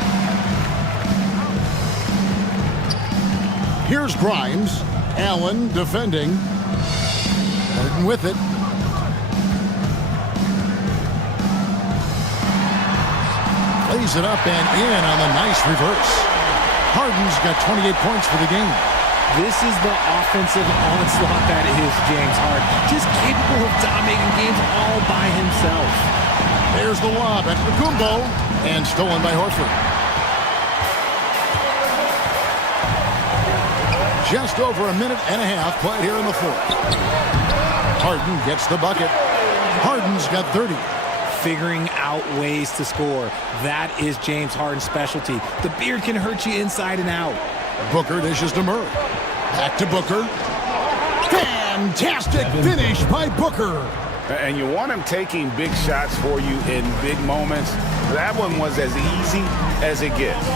Here's Grimes. Allen defending. Harden with it. Lays it up and in on the nice reverse. Harden's got 28 points for the game. This is the offensive onslaught that is James Harden. Just capable of dominating games all by himself. There's the lob at Antetokounmpo and stolen by Horford. Just over a minute and a half played here in the fourth. Harden gets the bucket. Harden's got 30. Figuring out ways to score. That is James Harden's specialty. The beard can hurt you inside and out. Booker dishes to Murray. Back to Booker. Fantastic finish by Booker. And you want him taking big shots for you in big moments. That one was as easy as it gets.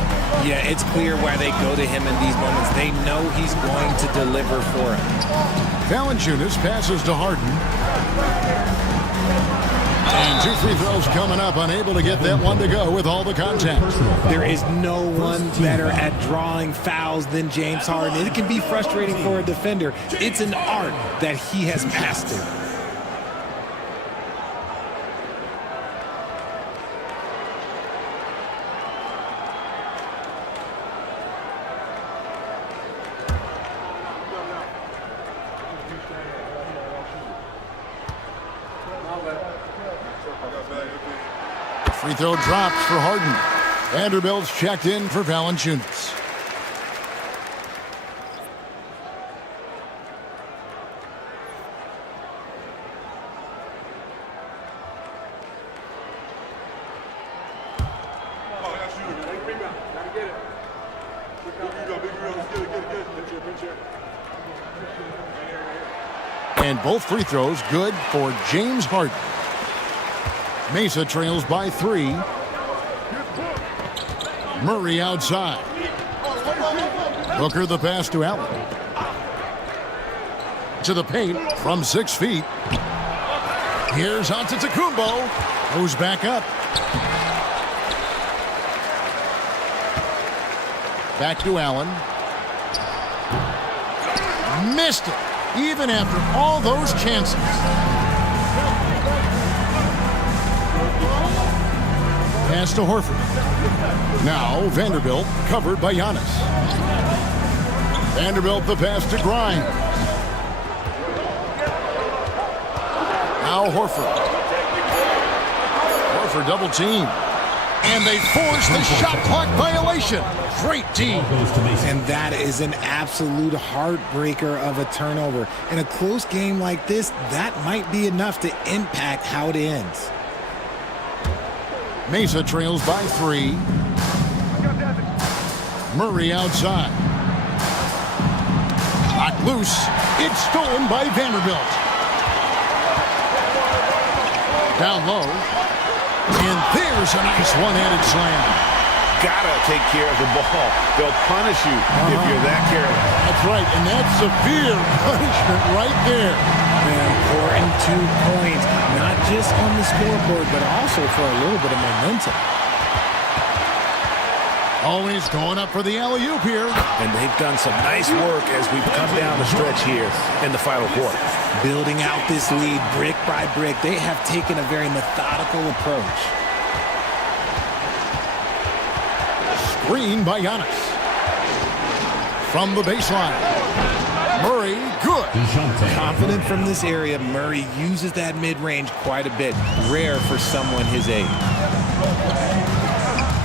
Yeah, it's clear why they go to him in these moments. They know he's going to deliver for him. Valanciunas passes to Harden. And 2 free throws coming up, unable to get that one to go with all the contact. There is no one better at drawing fouls than James Harden. It can be frustrating for a defender. It's an art that he has mastered. Free throw drops for Harden. Vanderbilt's checked in for Valanciunas. And both free throws good for James Harden. Mesa trails by 3. Murray outside. Booker the pass to Allen. To the paint from 6 feet. Here's Antetokounmpo. Goes back up. Back to Allen. Missed it, even after all those chances. Pass to Horford. Now Vanderbilt covered by Giannis. Vanderbilt the pass to Grimes. Now Horford. Horford double team. And they force the shot clock violation. Great team. And that is an absolute heartbreaker of a turnover. In a close game like this, that might be enough to impact how it ends. Mesa trails by 3. Murray outside. Knocked loose. It's stolen by Vanderbilt. Down low. And there's a nice one-handed slam. Gotta take care of the ball. They'll punish you if you're that careless. That's right, and that's severe punishment right there. An important 2 points, not just on the scoreboard, but also for a little bit of momentum. Always going up for the alley-oop here. And they've done some nice work as we've come down the stretch here in the final quarter. Building out this lead brick by brick, they have taken a very methodical approach. Screen by Giannis. From the baseline. Murray, good. Confident from this area, Murray uses that mid-range quite a bit. Rare for someone his age.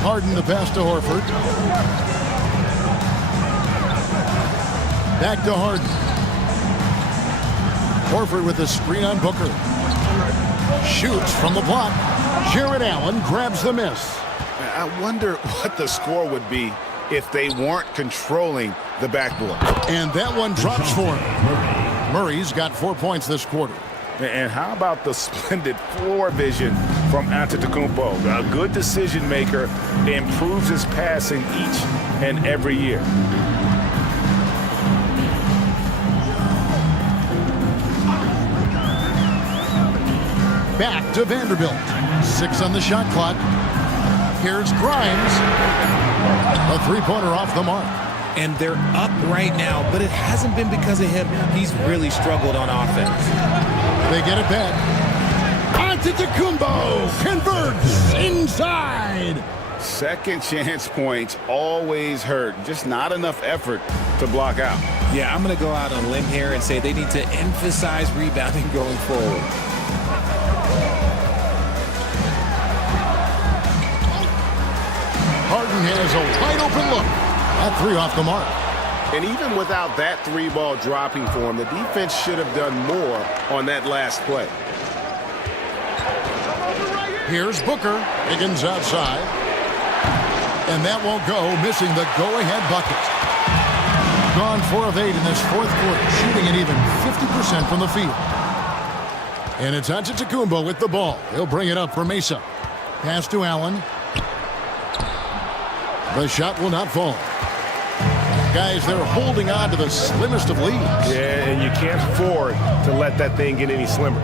Harden the pass to Horford. Back to Harden. Horford with the screen on Booker. Shoots from the block. Jared Allen grabs the miss. I wonder what the score would be if they weren't controlling the backboard. And that one drops for him. Murray's got 4 points this quarter. And how about the splendid floor vision from Antetokounmpo? A good decision maker, improves his passing each and every year. Back to Vanderbilt. 6 on the shot clock. Here's Grimes. A three-pointer off the mark. And they're up right now, but it hasn't been because of him. He's really struggled on offense. They get it back. Antetokounmpo converts inside. Second chance points always hurt. Just not enough effort to block out. Yeah, I'm going to go out on a limb here and say they need to emphasize rebounding going forward. Harden has a wide open look. That 3 off the mark. And even without that 3-ball dropping for him, the defense should have done more on that last play. Here's Booker. Wiggins outside. And that won't go, missing the go-ahead bucket. Gone 4 of 8 in this fourth quarter, shooting at even 50% from the field. And it's Antetokounmpo with the ball. He'll bring it up for Mesa. Pass to Allen. The shot will not fall. Guys, they're holding on to the slimmest of leads. Yeah, and you can't afford to let that thing get any slimmer.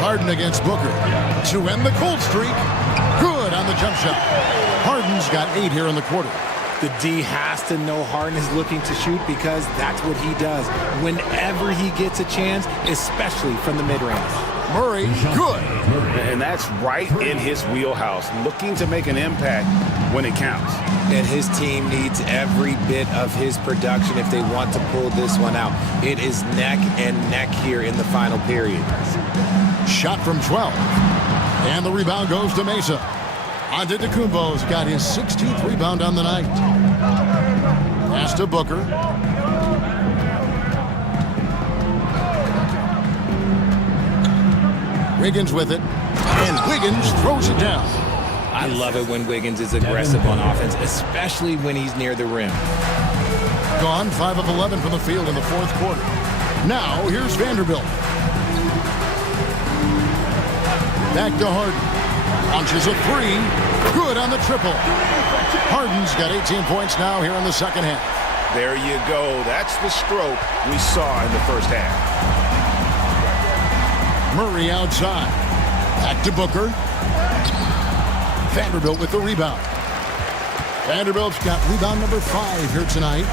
Harden against Booker to end the cold streak. Good on the jump shot. Harden's got 8 here in the quarter. The D has to know Harden is looking to shoot because that's what he does whenever he gets a chance, especially from the mid-range. Murray, good. And that's right in his wheelhouse, looking to make an impact when it counts. And his team needs every bit of his production if they want to pull this one out. It is neck and neck here in the final period. Shot from 12. And the rebound goes to Mesa. Antetokounmpo's got his 16th rebound on the night. Pass to Booker. Wiggins with it. And Wiggins throws it down. I love it when Wiggins is aggressive on offense, especially when he's near the rim. Gone 5 of 11 from the field in the fourth quarter. Now here's Vanderbilt. Back to Harden. Launches a 3. Good on the triple. Harden's got 18 points now here in the second half. There you go. That's the stroke we saw in the first half. Murray outside. Back to Booker. Vanderbilt with the rebound. Vanderbilt's got rebound number 5 here tonight.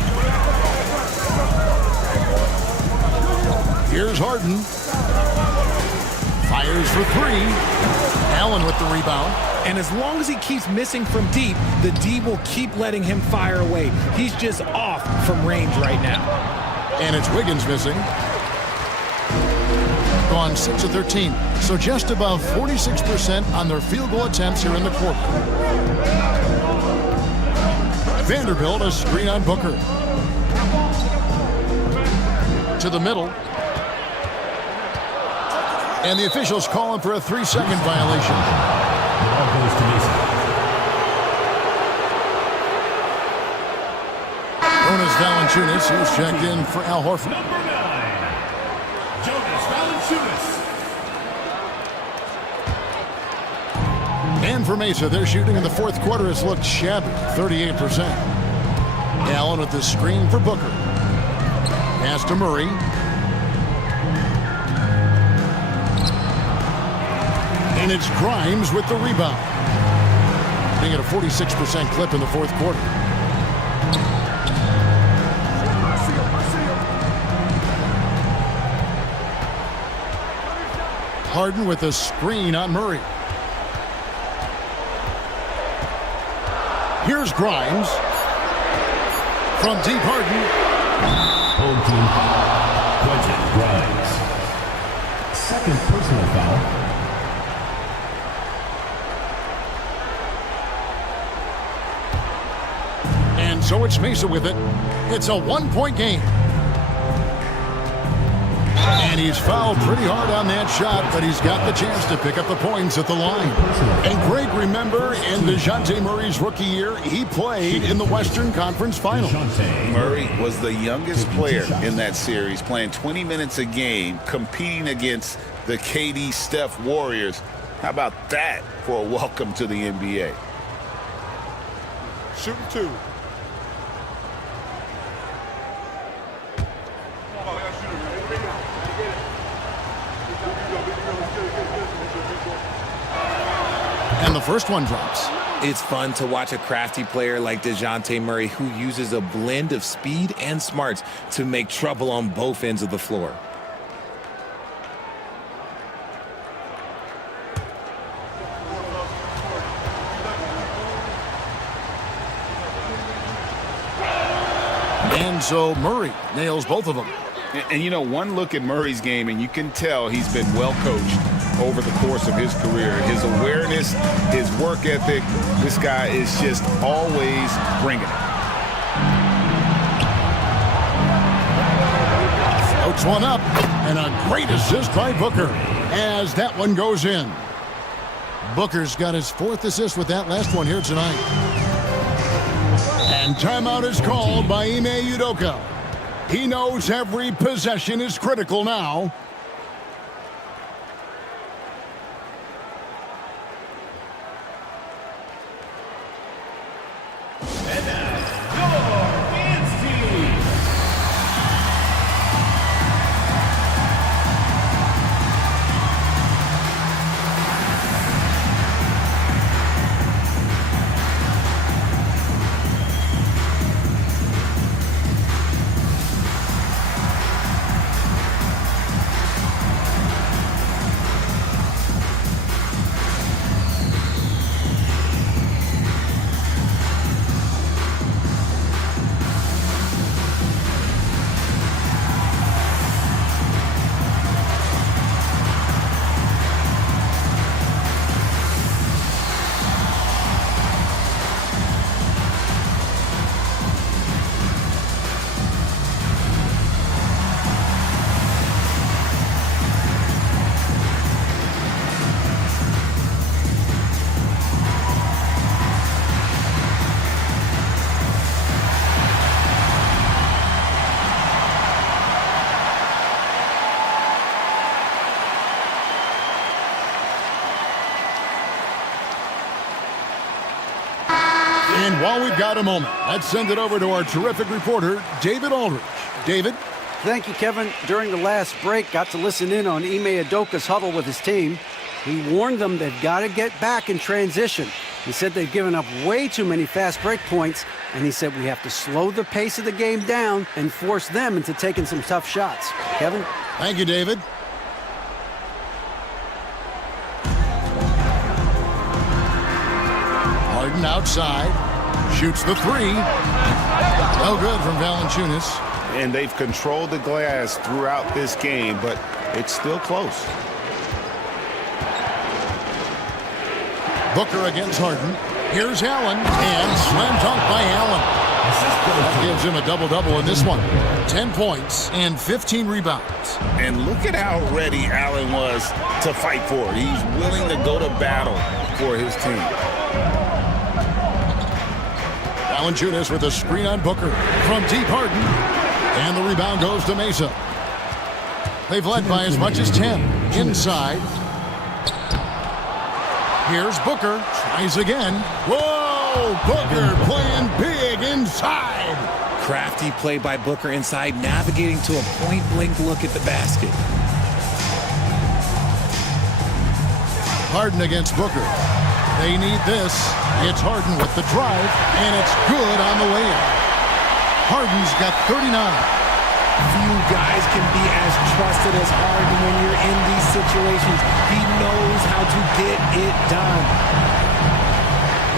Here's Harden. Fires for 3. Allen with the rebound. And as long as he keeps missing from deep, the D will keep letting him fire away. He's just off from range right now. And it's Wiggins missing. Gone 6 of 13. So just above 46% on their field goal attempts here in the quarter. Vanderbilt, a screen on Booker. To the middle. And the officials calling for a 3-second violation. Ball goes to Mesa. Jonas Valanciunas, who's checked in for Al Horford. Number 9, Jonas Valanciunas. And for Mesa, their shooting in the fourth quarter has looked shabby, 38%. Allen with the screen for Booker. Pass to Murray. And it's Grimes with the rebound. Being at a 46% clip in the fourth quarter. Harden with a screen on Murray. Here's Grimes. From deep, Harden. Home team. Quentin Grimes. Second personal foul. And so it's Mesa with it. It's a 1-point game. And he's fouled pretty hard on that shot, but he's got the chance to pick up the points at the line. And Greg, remember, in DeJounte Murray's rookie year, he played in the Western Conference Final. Murray was the youngest player in that series, playing 20 minutes a game, competing against the KD Steph Warriors. How about that for a welcome to the NBA? Shooting 2. And the first one drops. It's fun to watch a crafty player like DeJounte Murray who uses a blend of speed and smarts to make trouble on both ends of the floor. And so Murray nails both of them. And, you know, one look at Murray's game, and you can tell he's been well coached over the course of his career. His awareness, his work ethic, this guy is just always bringing it. Floats one up, and a great assist by Booker as that one goes in. Booker's got his 4th assist with that last one here tonight. And timeout is called by Ime Udoka. He knows every possession is critical now. And now, your fans team. And while we've got a moment, let's send it over to our terrific reporter, David Aldridge. David? Thank you, Kevin. During the last break, got to listen in on Ime Udoka's huddle with his team. He warned them they've got to get back in transition. He said they've given up way too many fast break points, and he said we have to slow the pace of the game down and force them into taking some tough shots. Kevin? Thank you, David. Harden outside. Shoots the 3. No good from Valanciunas. And they've controlled the glass throughout this game, but it's still close. Booker against Harden. Here's Allen, and slam dunk by Allen. That gives him a double-double in this one. 10 points and 15 rebounds. And look at how ready Allen was to fight for it. He's willing to go to battle for his team. Valanciunas with a screen on Booker from deep Harden. And the rebound goes to Mesa. They've led by as much as 10. Inside. Here's Booker. Tries again. Whoa! Booker playing big inside. Crafty play by Booker inside, navigating to a point-blank look at the basket. Harden against Booker. They need this. It's Harden with the drive, and it's good on the way in. Harden's got 39. Few guys can be as trusted as Harden when you're in these situations. He knows how to get it done.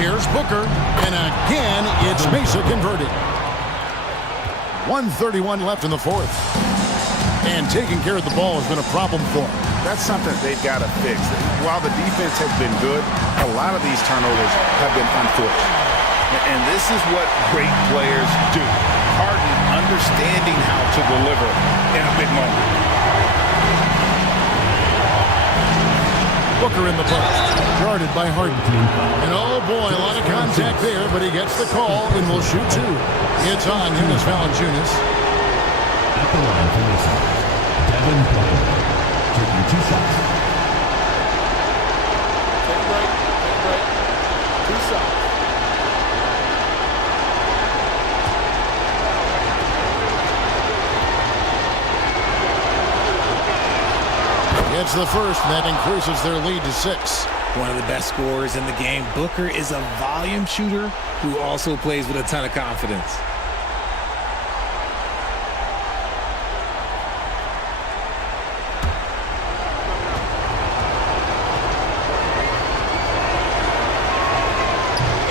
Here's Booker, and again, it's Mesa converted. 1:31 left in the 4th. And taking care of the ball has been a problem for him. That's something they've got to fix. While the defense has been good, a lot of these turnovers have been unfortunate. And this is what great players do. Harden understanding how to deliver in a big moment. Booker in the post, guarded by Harden. And oh boy, a lot of contact there, but he gets the call and will shoot 2. It's on Jonas Valanciunas. At the line for Mesa, Devin Booker, taking 2 shots. Take a break. 2 shots. It's the first, and that increases their lead to 6. One of the best scorers in the game. Booker is a volume shooter who also plays with a ton of confidence.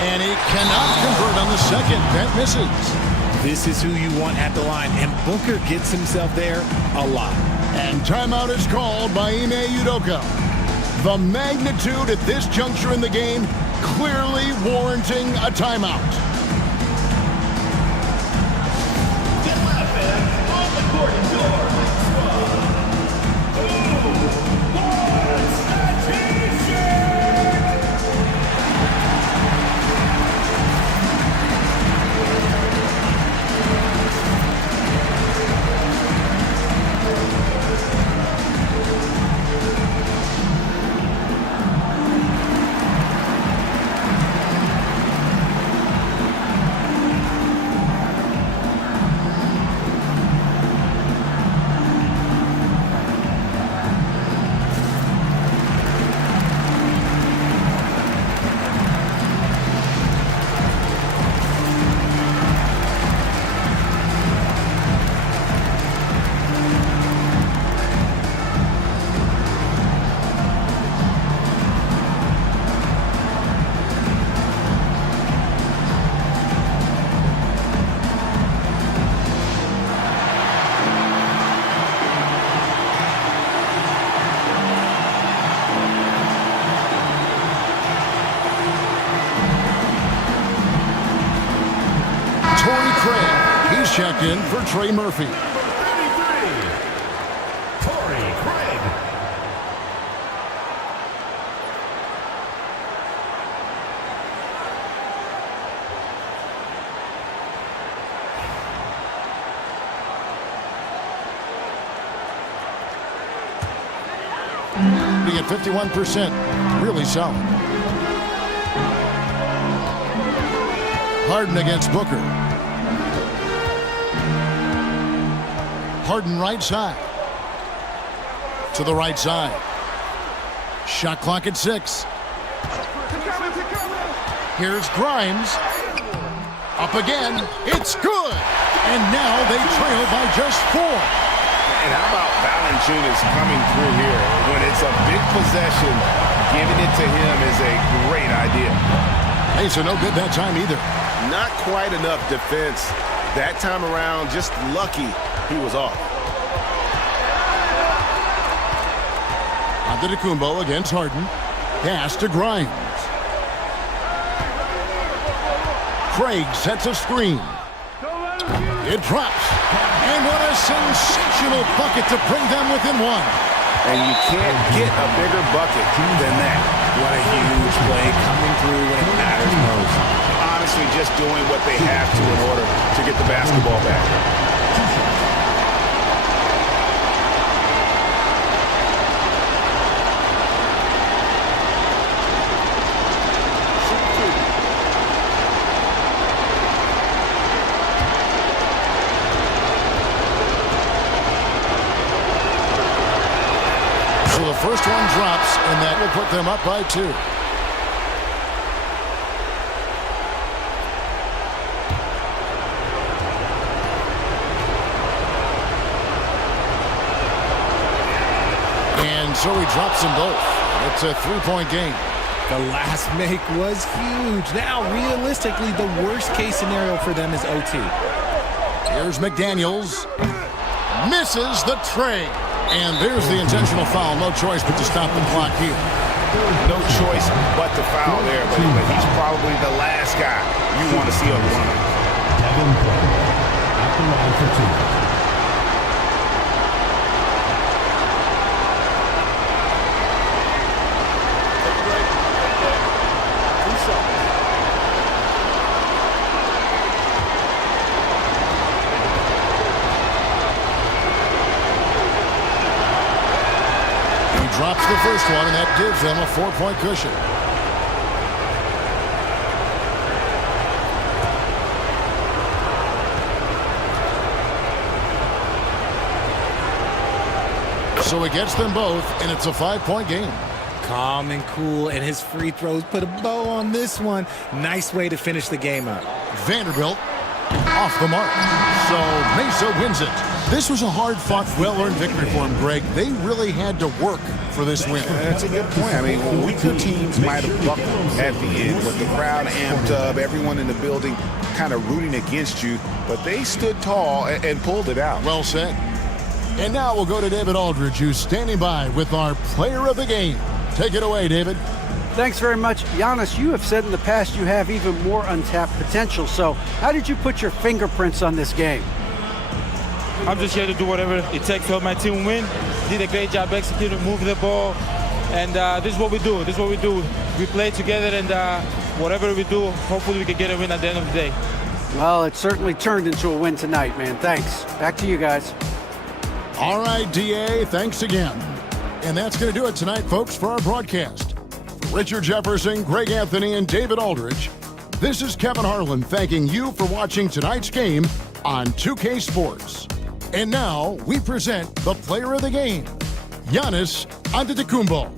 And he cannot convert on the second. That misses. This is who you want at the line, and Booker gets himself there a lot. And timeout is called by Ime Udoka. The magnitude at this juncture in the game clearly warranting a timeout. Checked in for Trey Murphy. 33, Torrey Craig. Being at 51%, really solid. Harden against Booker. Harden right side. To the right side. Shot clock at 6. Here's Grimes. Up again. It's good. And now they trail by just 4. And how about Valanciunas coming through here? When it's a big possession, giving it to him is a great idea. Hey, so no good that time either. Not quite enough defense that time around. Just lucky he was off. Antetokounmpo against Harden. Pass to Grimes. Craig sets a screen. It drops. And what a sensational bucket to bring them within 1. And you can't get a bigger bucket than that. What a huge play coming through when it matters most. Honestly, just doing what they have to in order to get the basketball back. So the first one drops, and that will put them up by 2. And so he drops them both. It's a 3-point game. The last make was huge. Now, realistically, the worst-case scenario for them is OT. Here's McDaniels. Misses the tray. And there's the intentional foul. No choice but to stop the clock here. No choice but to foul there, but he's probably the last guy you want to see on the line. Devin Booker at the line for 2. Drops the first one, and that gives them a 4-point cushion. So he gets them both, and it's a 5-point game. Calm and cool, and his free throws put a bow on this one. Nice way to finish the game up. Vanderbilt off the mark. So Mesa wins it. This was a hard-fought, well-earned victory for him, Greg. They really had to work for this win. That's a good point. I mean, weaker teams might have buckled at the end, but the crowd amped up, everyone in the building kind of rooting against you, but they stood tall and pulled it out. Well said. And now we'll go to David Aldridge, who's standing by with our player of the game. Take it away, David. Thanks very much. Giannis, you have said in the past you have even more untapped potential. So how did you put your fingerprints on this game? I'm just here to do whatever it takes to help my team win. Did a great job executing, moving the ball. And this is what we do. This is what we do. We play together, and whatever we do, hopefully we can get a win at the end of the day. Well, it certainly turned into a win tonight, man. Thanks. Back to you guys. All right, DA, thanks again. And that's going to do it tonight, folks, for our broadcast. For Richard Jefferson, Greg Anthony, and David Aldridge, this is Kevin Harlan thanking you for watching tonight's game on 2K Sports. And now we present the player of the game, Giannis Antetokounmpo.